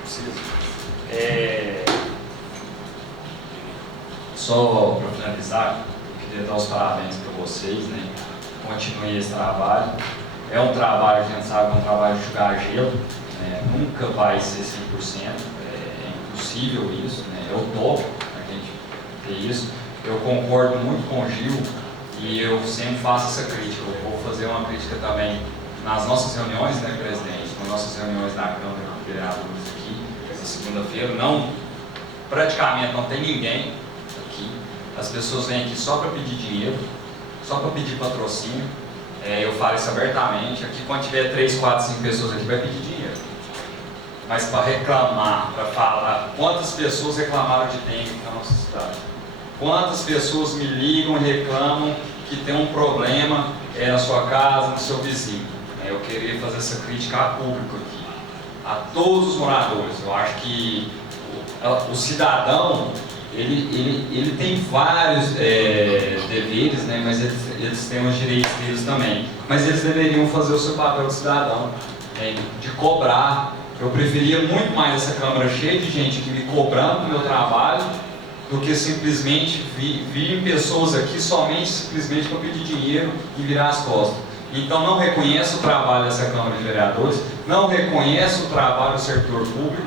precisa. Só para finalizar, eu queria dar os parabéns para vocês, né? Continue esse trabalho. É um trabalho que a gente sabe que é um trabalho de jogar gelo, né? Nunca vai ser 100%, é impossível isso, né? Eu topo para a gente ter isso. Eu concordo muito com o Gil e eu sempre faço essa crítica. Eu vou fazer uma crítica também nas nossas reuniões, né, presidente? Nas nossas reuniões da Câmara de Vereadores aqui, essa segunda-feira, praticamente não tem ninguém aqui. As pessoas vêm aqui só para pedir dinheiro, só para pedir patrocínio. Eu falo isso abertamente. Aqui, quando tiver 3, 4, 5 pessoas aqui, vai pedir dinheiro. Mas para reclamar, para falar quantas pessoas reclamaram de dengue na nossa cidade. Quantas pessoas me ligam e reclamam que tem um problema na sua casa, no seu vizinho. Eu queria fazer essa crítica a público aqui, a todos os moradores. Eu acho que o cidadão, ele tem vários deveres, né, mas eles têm os direitos deles também. Mas eles deveriam fazer o seu papel de cidadão, de cobrar. Eu preferia muito mais essa Câmara cheia de gente que me cobrando do meu trabalho, do que simplesmente virem pessoas aqui simplesmente para pedir dinheiro e virar as costas. Então não reconheço o trabalho dessa Câmara de Vereadores, não reconheço o trabalho do servidor público,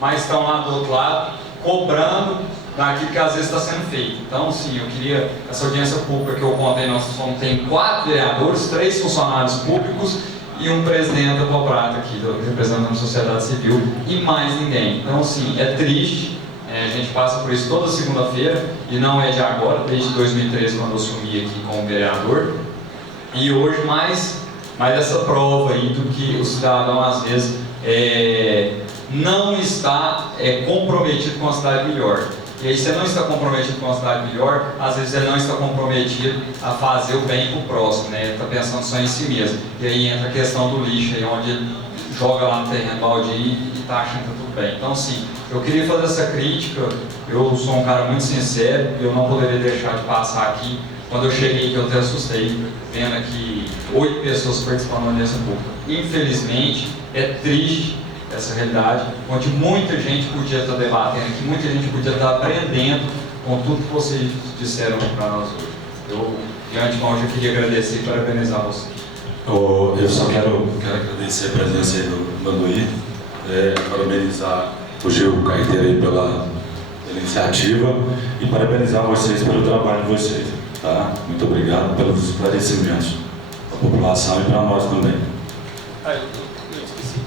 mas estão lá do outro lado cobrando daquilo que às vezes está sendo feito. Então, sim, eu queria, essa audiência pública que eu contei, nós tem 4 vereadores, 3 funcionários públicos e um presidente da Poprata aqui, representando a sociedade civil, e mais ninguém. Então, sim, é triste. A gente passa por isso toda segunda-feira, e não é de agora, desde 2013, quando eu assumi aqui como vereador. E hoje, mais essa prova aí do que o cidadão, às vezes, não está comprometido com a cidade melhor. E aí, se ele não está comprometido com a cidade melhor, às vezes ele não está comprometido a fazer o bem para o próximo, né? Ele está pensando só em si mesmo. E aí entra a questão do lixo, aí, onde ele joga lá no terreno baldio e está achando que está tudo bem. Então, sim, eu queria fazer essa crítica. Eu sou um cara muito sincero, eu não poderia deixar de passar aqui. Quando eu cheguei aqui, eu até assustei, vendo aqui 8 pessoas participando da audiência pública. Infelizmente, é triste essa realidade, onde muita gente podia estar debatendo aqui, muita gente podia estar aprendendo com tudo que vocês disseram para nós hoje. Eu, de antemão, já queria agradecer e parabenizar vocês. Eu só quero agradecer a presença aí do Manuí, parabenizar o Gil Carteira aí pela iniciativa e parabenizar vocês pelo trabalho de vocês. Tá? Muito obrigado pelos esclarecimentos da população e para nós também.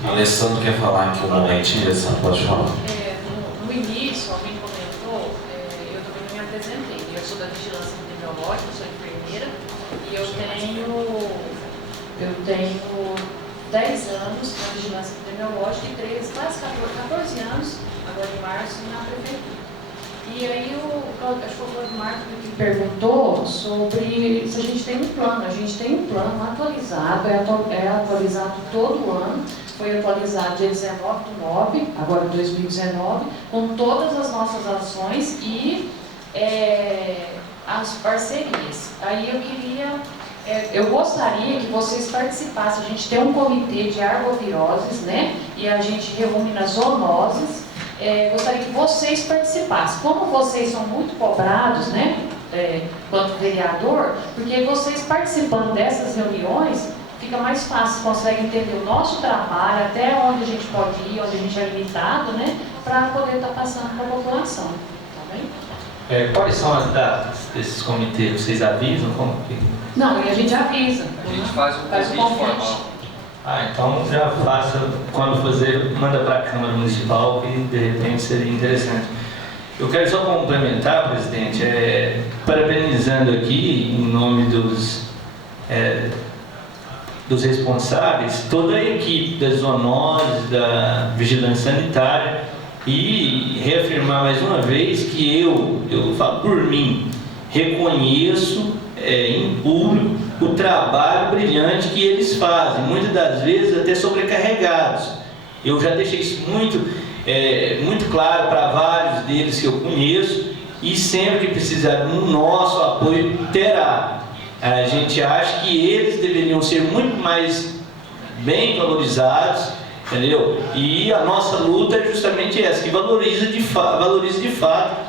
Alessandro quer falar aqui um momento, Alessandro, pode falar. No início, alguém comentou, eu também não me apresentei. Eu sou da Vigilância Epidemiológica, sou enfermeira e eu tenho 10 anos na Vigilância Epidemiológica e quase 14 anos, agora em março, na prefeitura. E aí, acho que o Marco que perguntou sobre se a gente tem um plano. A gente tem um plano atualizado, é atualizado todo ano. Foi atualizado dia 19/9, agora 2019, com todas as nossas ações e as parcerias. Aí eu queria Eu gostaria que vocês participassem. A gente tem um comitê de arboviroses, né? E a gente reúne nas zoonoses. Gostaria que vocês participassem. Como vocês são muito cobrados, né? Quanto vereador, porque vocês participando dessas reuniões, fica mais fácil, consegue entender o nosso trabalho, até onde a gente pode ir, onde a gente é limitado, né? Para poder estar passando para a população. Tá bem? Quais são as datas desses comitês? Vocês avisam? Como que... Não, e a gente avisa. A gente faz um Faz o convite convite. formal. Então já faça, quando fazer, manda para a Câmara Municipal, que de repente seria interessante. Eu quero só complementar, presidente, parabenizando aqui, em nome dos responsáveis, toda a equipe das zoonoses, da vigilância sanitária, e reafirmar mais uma vez que eu falo por mim, reconheço em público o trabalho brilhante que eles fazem, muitas das vezes até sobrecarregados. Eu já deixei isso muito claro para vários deles que eu conheço, e sempre que precisar do nosso apoio, terá. A gente acha que eles deveriam ser muito mais bem valorizados, entendeu? E a nossa luta é justamente essa, que valorize de fato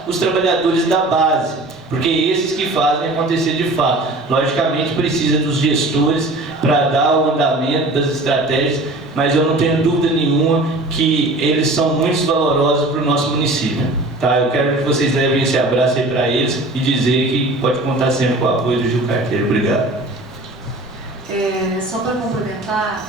os trabalhadores da base, porque esses que fazem acontecer de fato. Logicamente precisa dos gestores para dar o andamento das estratégias, mas eu não tenho dúvida nenhuma que eles são muito valorosos para o nosso município. Tá? Eu quero que vocês levem esse abraço aí para eles e dizer que pode contar sempre com o apoio do Gil Carteiro. Obrigado. Só para complementar,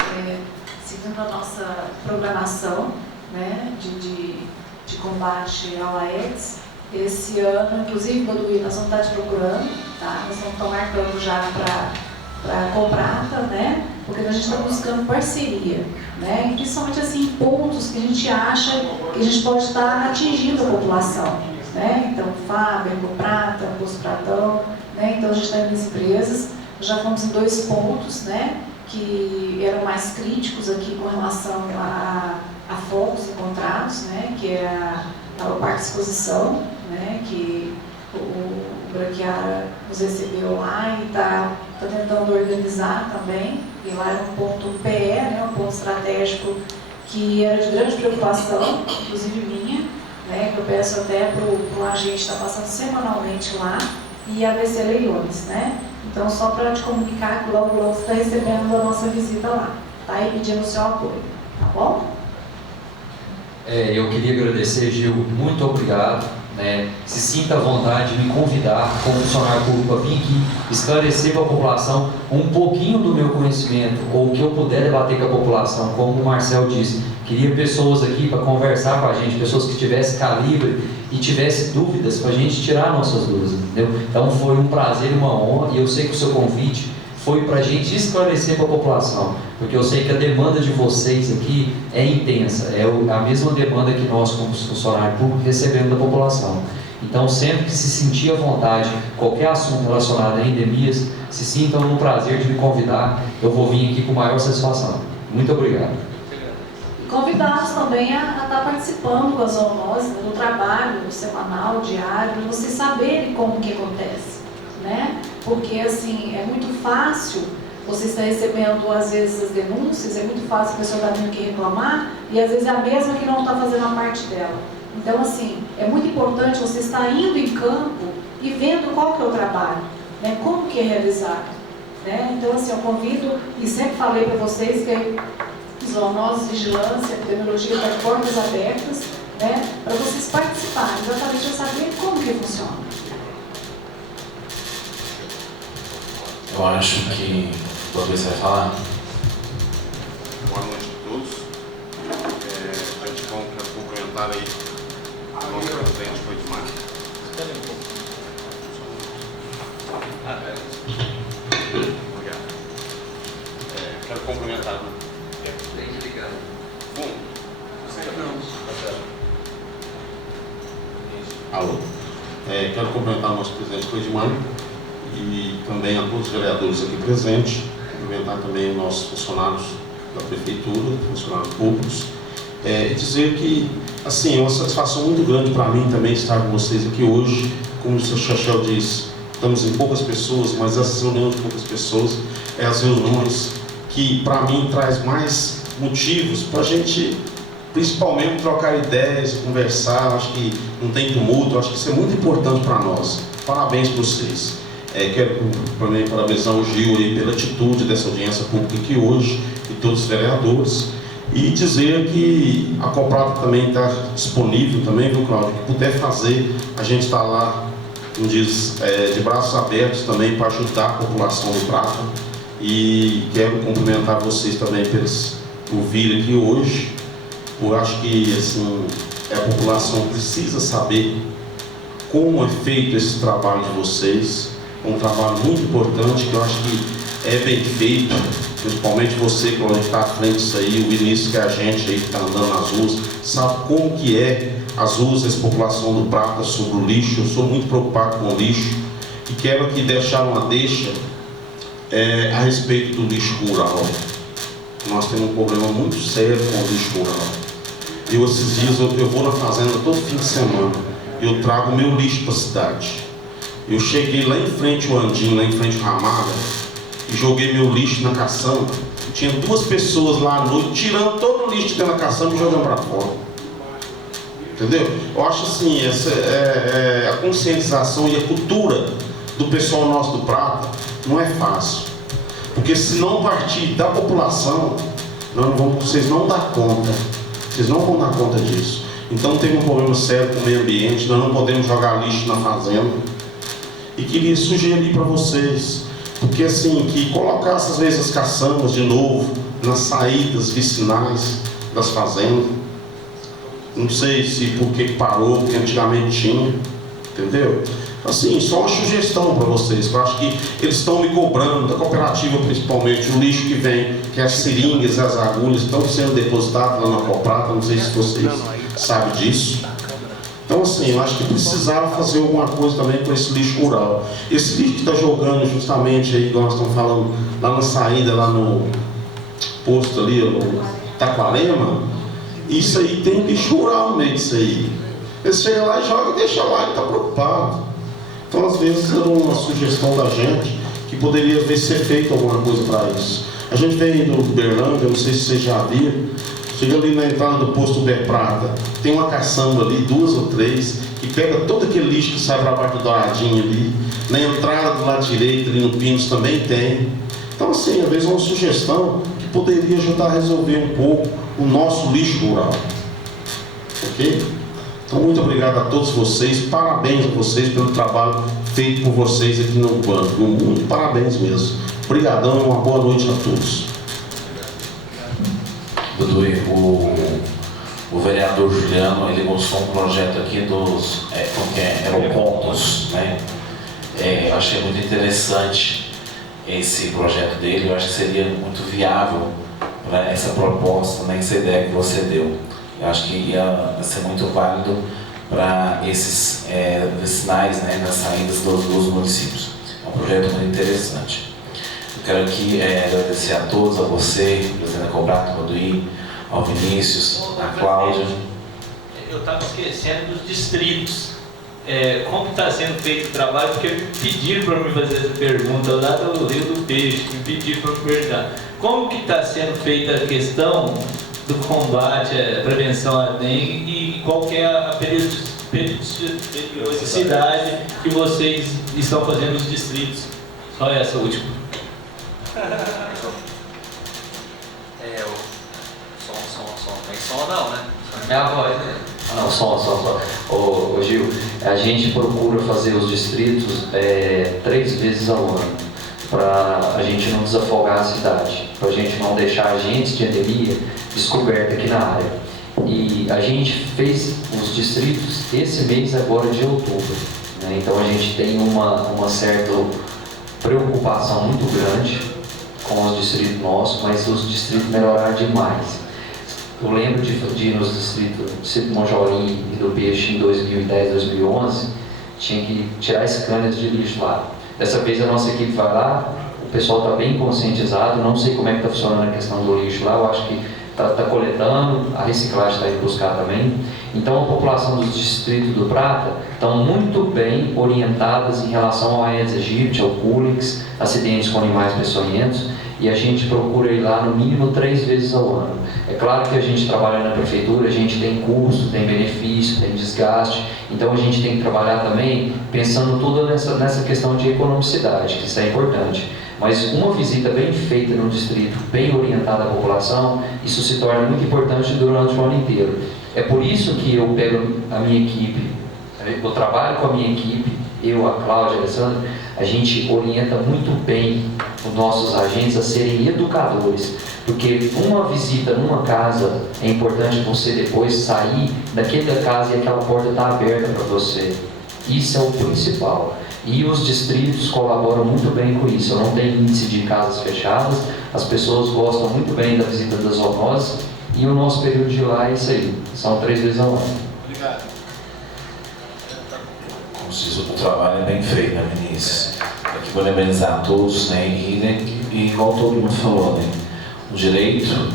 seguindo a nossa programação, né, de combate ao Aedes, esse ano, inclusive, Baduí, nós vamos estar te procurando, tá? Nós vamos estar marcando já para Coprata, né? Porque a gente está buscando parceria, né? E principalmente assim, pontos que a gente acha que a gente pode estar atingindo a população, né? Então, Fábio, Coprata, Poço Pratão, né? Então a gente está indo nas empresas, já fomos em 2 pontos, né? Que eram mais críticos aqui com relação a focos encontrados, né? Que é o Parque de Exposição, né? Que o Branquiara nos recebeu lá e está tentando organizar também. E lá era um ponto PE, né? Um ponto estratégico que era de grande preocupação, inclusive minha, né? Que eu peço até para o agente estar passando semanalmente lá, e ABC Leilões, né? Então, só para te comunicar que logo você está recebendo a nossa visita lá, tá? E pedindo o seu apoio, tá bom? Eu queria agradecer, Gil, muito obrigado, né? Se sinta à vontade de me convidar como funcionário público a vir aqui esclarecer para a população um pouquinho do meu conhecimento, ou o que eu puder debater com a população, como o Marcel disse. Queria pessoas aqui para conversar com a gente, pessoas que tivessem calibre e tivessem dúvidas para a gente tirar nossas dúvidas, entendeu? Então foi um prazer e uma honra, e eu sei que o seu convite foi para a gente esclarecer para a população, porque eu sei que a demanda de vocês aqui é intensa, é a mesma demanda que nós, como funcionário público, recebemos da população. Então, sempre que se sentir à vontade, qualquer assunto relacionado a endemias, se sintam no prazer de me convidar, eu vou vir aqui com maior satisfação. Muito obrigado. E convidá-los também a estar participando com as zoonoses, do trabalho semanal, diário, para vocês saberem como que acontece, né? Porque, assim, é muito fácil você estar recebendo, às vezes, as denúncias, é muito fácil a pessoa estar vindo aqui reclamar, e às vezes é a mesma que não está fazendo a parte dela. Então, assim, é muito importante você estar indo em campo e vendo qual que é o trabalho, né? Como que é realizado, né? Então, assim, eu convido, e sempre falei para vocês que zoonoses, vigilância, epidemiologia está de portas abertas, né? Para vocês participarem, exatamente para saber como que funciona. Eu acho que você vai falar. Boa noite a todos. A gente quer cumprimentar aí a nossa presidente, foi demais. Espera um pouco. Obrigado. Quero cumprimentar. Tem que ligar. Bom, Não. alô. Quero cumprimentar o nosso presidente Cleidmar e também a todos os vereadores aqui presentes, cumprimentar também os nossos funcionários da prefeitura, funcionários públicos, e dizer que, assim, é uma satisfação muito grande para mim também estar com vocês aqui hoje. Como o Sr. Chachel disse, estamos em poucas pessoas, mas essas reuniões de poucas pessoas é as reuniões que, para mim, traz mais motivos para a gente, principalmente, trocar ideias, conversar. Acho que não tem tumulto, acho que isso é muito importante para nós. Parabéns para vocês. Quero também parabenizar o Gil aí pela atitude dessa audiência pública aqui hoje e todos os vereadores. E dizer que a Coprata também está disponível também, viu, Cláudio? Que puder fazer, a gente está lá, como diz, de braços abertos também para ajudar a população do Prata. E quero cumprimentar vocês também por vir aqui hoje. Eu acho que assim, a população precisa saber como é feito esse trabalho de vocês. É um trabalho muito importante, que eu acho que é bem feito, principalmente você, que está à frente disso aí, o Vinícius, que é a gente aí que está andando nas ruas, sabe como que é as ruas dessa população do Prata sobre o lixo. Eu sou muito preocupado com o lixo e quero aqui deixar uma deixa a respeito do lixo rural. Nós temos um problema muito sério com o lixo rural. Esses dias eu vou na fazenda todo fim de semana, eu trago o meu lixo para a cidade. Eu cheguei lá em frente ao Andim, lá em frente ao Ramada, e joguei meu lixo na caçamba. Tinha 2 pessoas lá à noite tirando todo o lixo que tem na caçamba e jogando para fora. Entendeu? Eu acho assim, essa a conscientização e a cultura do pessoal nosso do Prata não é fácil. Porque se não partir da população, vocês não dão conta. Vocês não vão dar conta disso. Então tem um problema sério com o meio ambiente, nós não podemos jogar lixo na fazenda. E queria sugerir para vocês, porque assim, que colocasse às vezes as caçambas de novo nas saídas vicinais das fazendas. Não sei se porque parou, porque antigamente tinha, entendeu? Assim, só uma sugestão para vocês, que eu acho que eles estão me cobrando, da cooperativa principalmente, o lixo que vem, que as seringas e as agulhas estão sendo depositadas lá na Coprata, não sei se vocês sabem disso. Então assim, eu acho que precisava fazer alguma coisa também com esse lixo rural. Esse lixo que está jogando justamente aí, igual nós estamos falando, lá na saída, lá no posto ali, no Taquarema, isso aí tem lixo rural no meio disso aí. Eles chegam lá e jogam e deixam lá e está preocupado. Então às vezes era uma sugestão da gente que poderia ver ser feito alguma coisa para isso. A gente vem do Uberlândia, não sei se vocês já viram. Chega ali na entrada do posto Uber Prata, tem uma caçamba ali, 2 ou 3, que pega todo aquele lixo que sai para baixo do douradinho ali. Na entrada do lado direito, ali no Pinos, também tem. Então assim, às vezes é uma sugestão que poderia ajudar a resolver um pouco o nosso lixo rural. Ok? Então muito obrigado a todos vocês, parabéns a vocês pelo trabalho feito por vocês aqui no banco. Muito parabéns mesmo. Obrigadão e uma boa noite a todos. Dudu, o vereador Juliano, ele mostrou um projeto aqui dos aeropontos, né? Eu achei muito interessante esse projeto dele. Eu acho que seria muito viável para essa proposta, né, essa ideia que você deu. Eu acho que ia ser muito válido para esses vicinais, né, nas saídas dos municípios. É um projeto muito interessante. Quero aqui agradecer a todos, a você, o presidente da Coprata, ao Duí, ao Vinícius, a Cláudia. Eu estava esquecendo dos distritos. Como está sendo feito o trabalho? Porque me pediram para me fazer essa pergunta lá do Rio do Peixe, me pediram para me perguntar. Como que está sendo feita a questão do combate, a prevenção à dengue e qual que é a periodicidade que vocês estão fazendo nos distritos? Só essa última. Som não, né? Minha voz, né? Não, som. Ô Gil, a gente procura fazer os distritos 3 vezes ao ano, para a gente não desafogar a cidade, para a gente não deixar agentes de endemia descoberta aqui na área. E a gente fez os distritos esse mês agora de outubro, né? Então a gente tem uma certa preocupação muito grande com os distritos nossos, mas os distritos melhoraram demais. Eu lembro de ir nos distritos do Monjolim e do Peixe em 2010, 2011, tinha que tirar scanner de lixo lá. Dessa vez a nossa equipe vai lá, o pessoal está bem conscientizado, não sei como é que está funcionando a questão do lixo lá, eu acho que está coletando, a reciclagem está indo buscar também. Então a população dos distritos do Prata estão muito bem orientadas em relação ao Aedes aegypti, ao Culex, acidentes com animais peçonhentos, e a gente procura ir lá no mínimo 3 vezes ao ano. É claro que a gente trabalha na prefeitura, a gente tem custo, tem benefício, tem desgaste, então a gente tem que trabalhar também pensando tudo nessa questão de economicidade, que isso é importante. Mas uma visita bem feita no distrito, bem orientada à população, isso se torna muito importante durante o ano inteiro. É por isso que eu pego a minha equipe, eu trabalho com a minha equipe, eu, a Cláudia, a Alessandra, a gente orienta muito bem os nossos agentes a serem educadores, porque uma visita numa casa é importante você depois sair daquela casa e aquela porta está aberta para você. Isso é o principal. E os distritos colaboram muito bem com isso. Eu não tenho índice de casas fechadas, as pessoas gostam muito bem da visita das zoonoses, e o nosso período de lá é isso aí, são 3 vezes ao ano. Obrigado. Como se diz, o trabalho é bem feito, né, Vinícius? Aqui vou parabenizar a todos, né, e igual todo mundo falou, né, o direito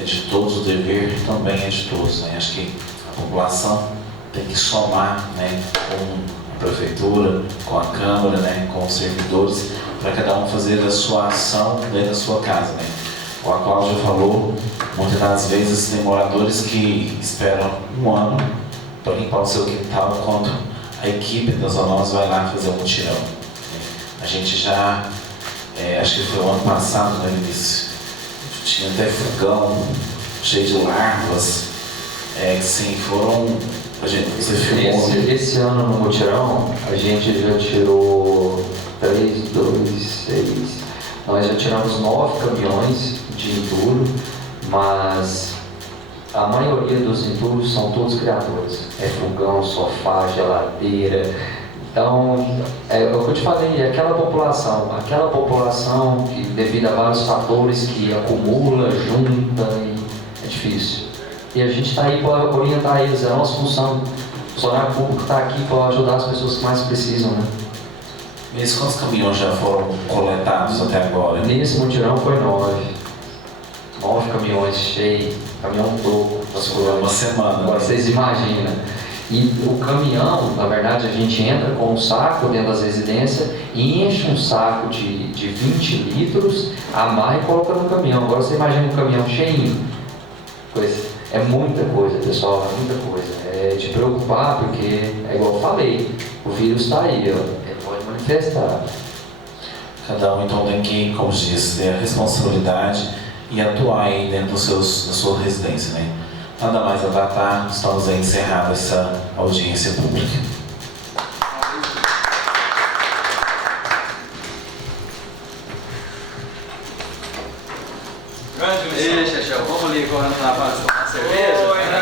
é de todos, o dever também é de todos, né, acho que a população tem que somar, né, com a prefeitura, com a Câmara, né, com os servidores, para cada um fazer a sua ação dentro da sua casa, né. Como a Cláudia falou, muitas das vezes tem moradores que esperam 1 ano para limpar o seu quintal, enquanto a equipe das zoonoses vai lá fazer um mutirão. A gente já, acho que foi o ano passado, né, Vinícius, tinha até fogão cheio de larvas, que sim, foram... Você filmou. Esse ano no mutirão, a gente já tirou 3, 2, 6... Nós já tiramos 9 caminhões de entulho, mas a maioria dos entulhos são todos criadores. É fogão, sofá, geladeira. Então, é o que eu te falei, aquela população que devido a vários fatores que acumula, junta, e é difícil. E a gente está aí para orientar eles, é a nossa função. O funcionário público está aqui para ajudar as pessoas que mais precisam, né? Mas quantos caminhões já foram coletados até agora? Nesse mutirão foi 9. 9 caminhões cheios, caminhão todo. Foi uma semana. Agora vocês imaginam. E o caminhão, na verdade, a gente entra com um saco dentro das residências e enche um saco de 20 litros, amarra e coloca no caminhão. Agora você imagina um caminhão cheinho. É muita coisa, pessoal, é muita coisa. É de preocupar, porque é igual eu falei, o vírus está aí, ó, ele pode manifestar. Cada um então tem que, como diz, ter a responsabilidade e atuar aí dentro da sua residência, né? Nada mais a datar, estamos aí encerrando essa audiência pública.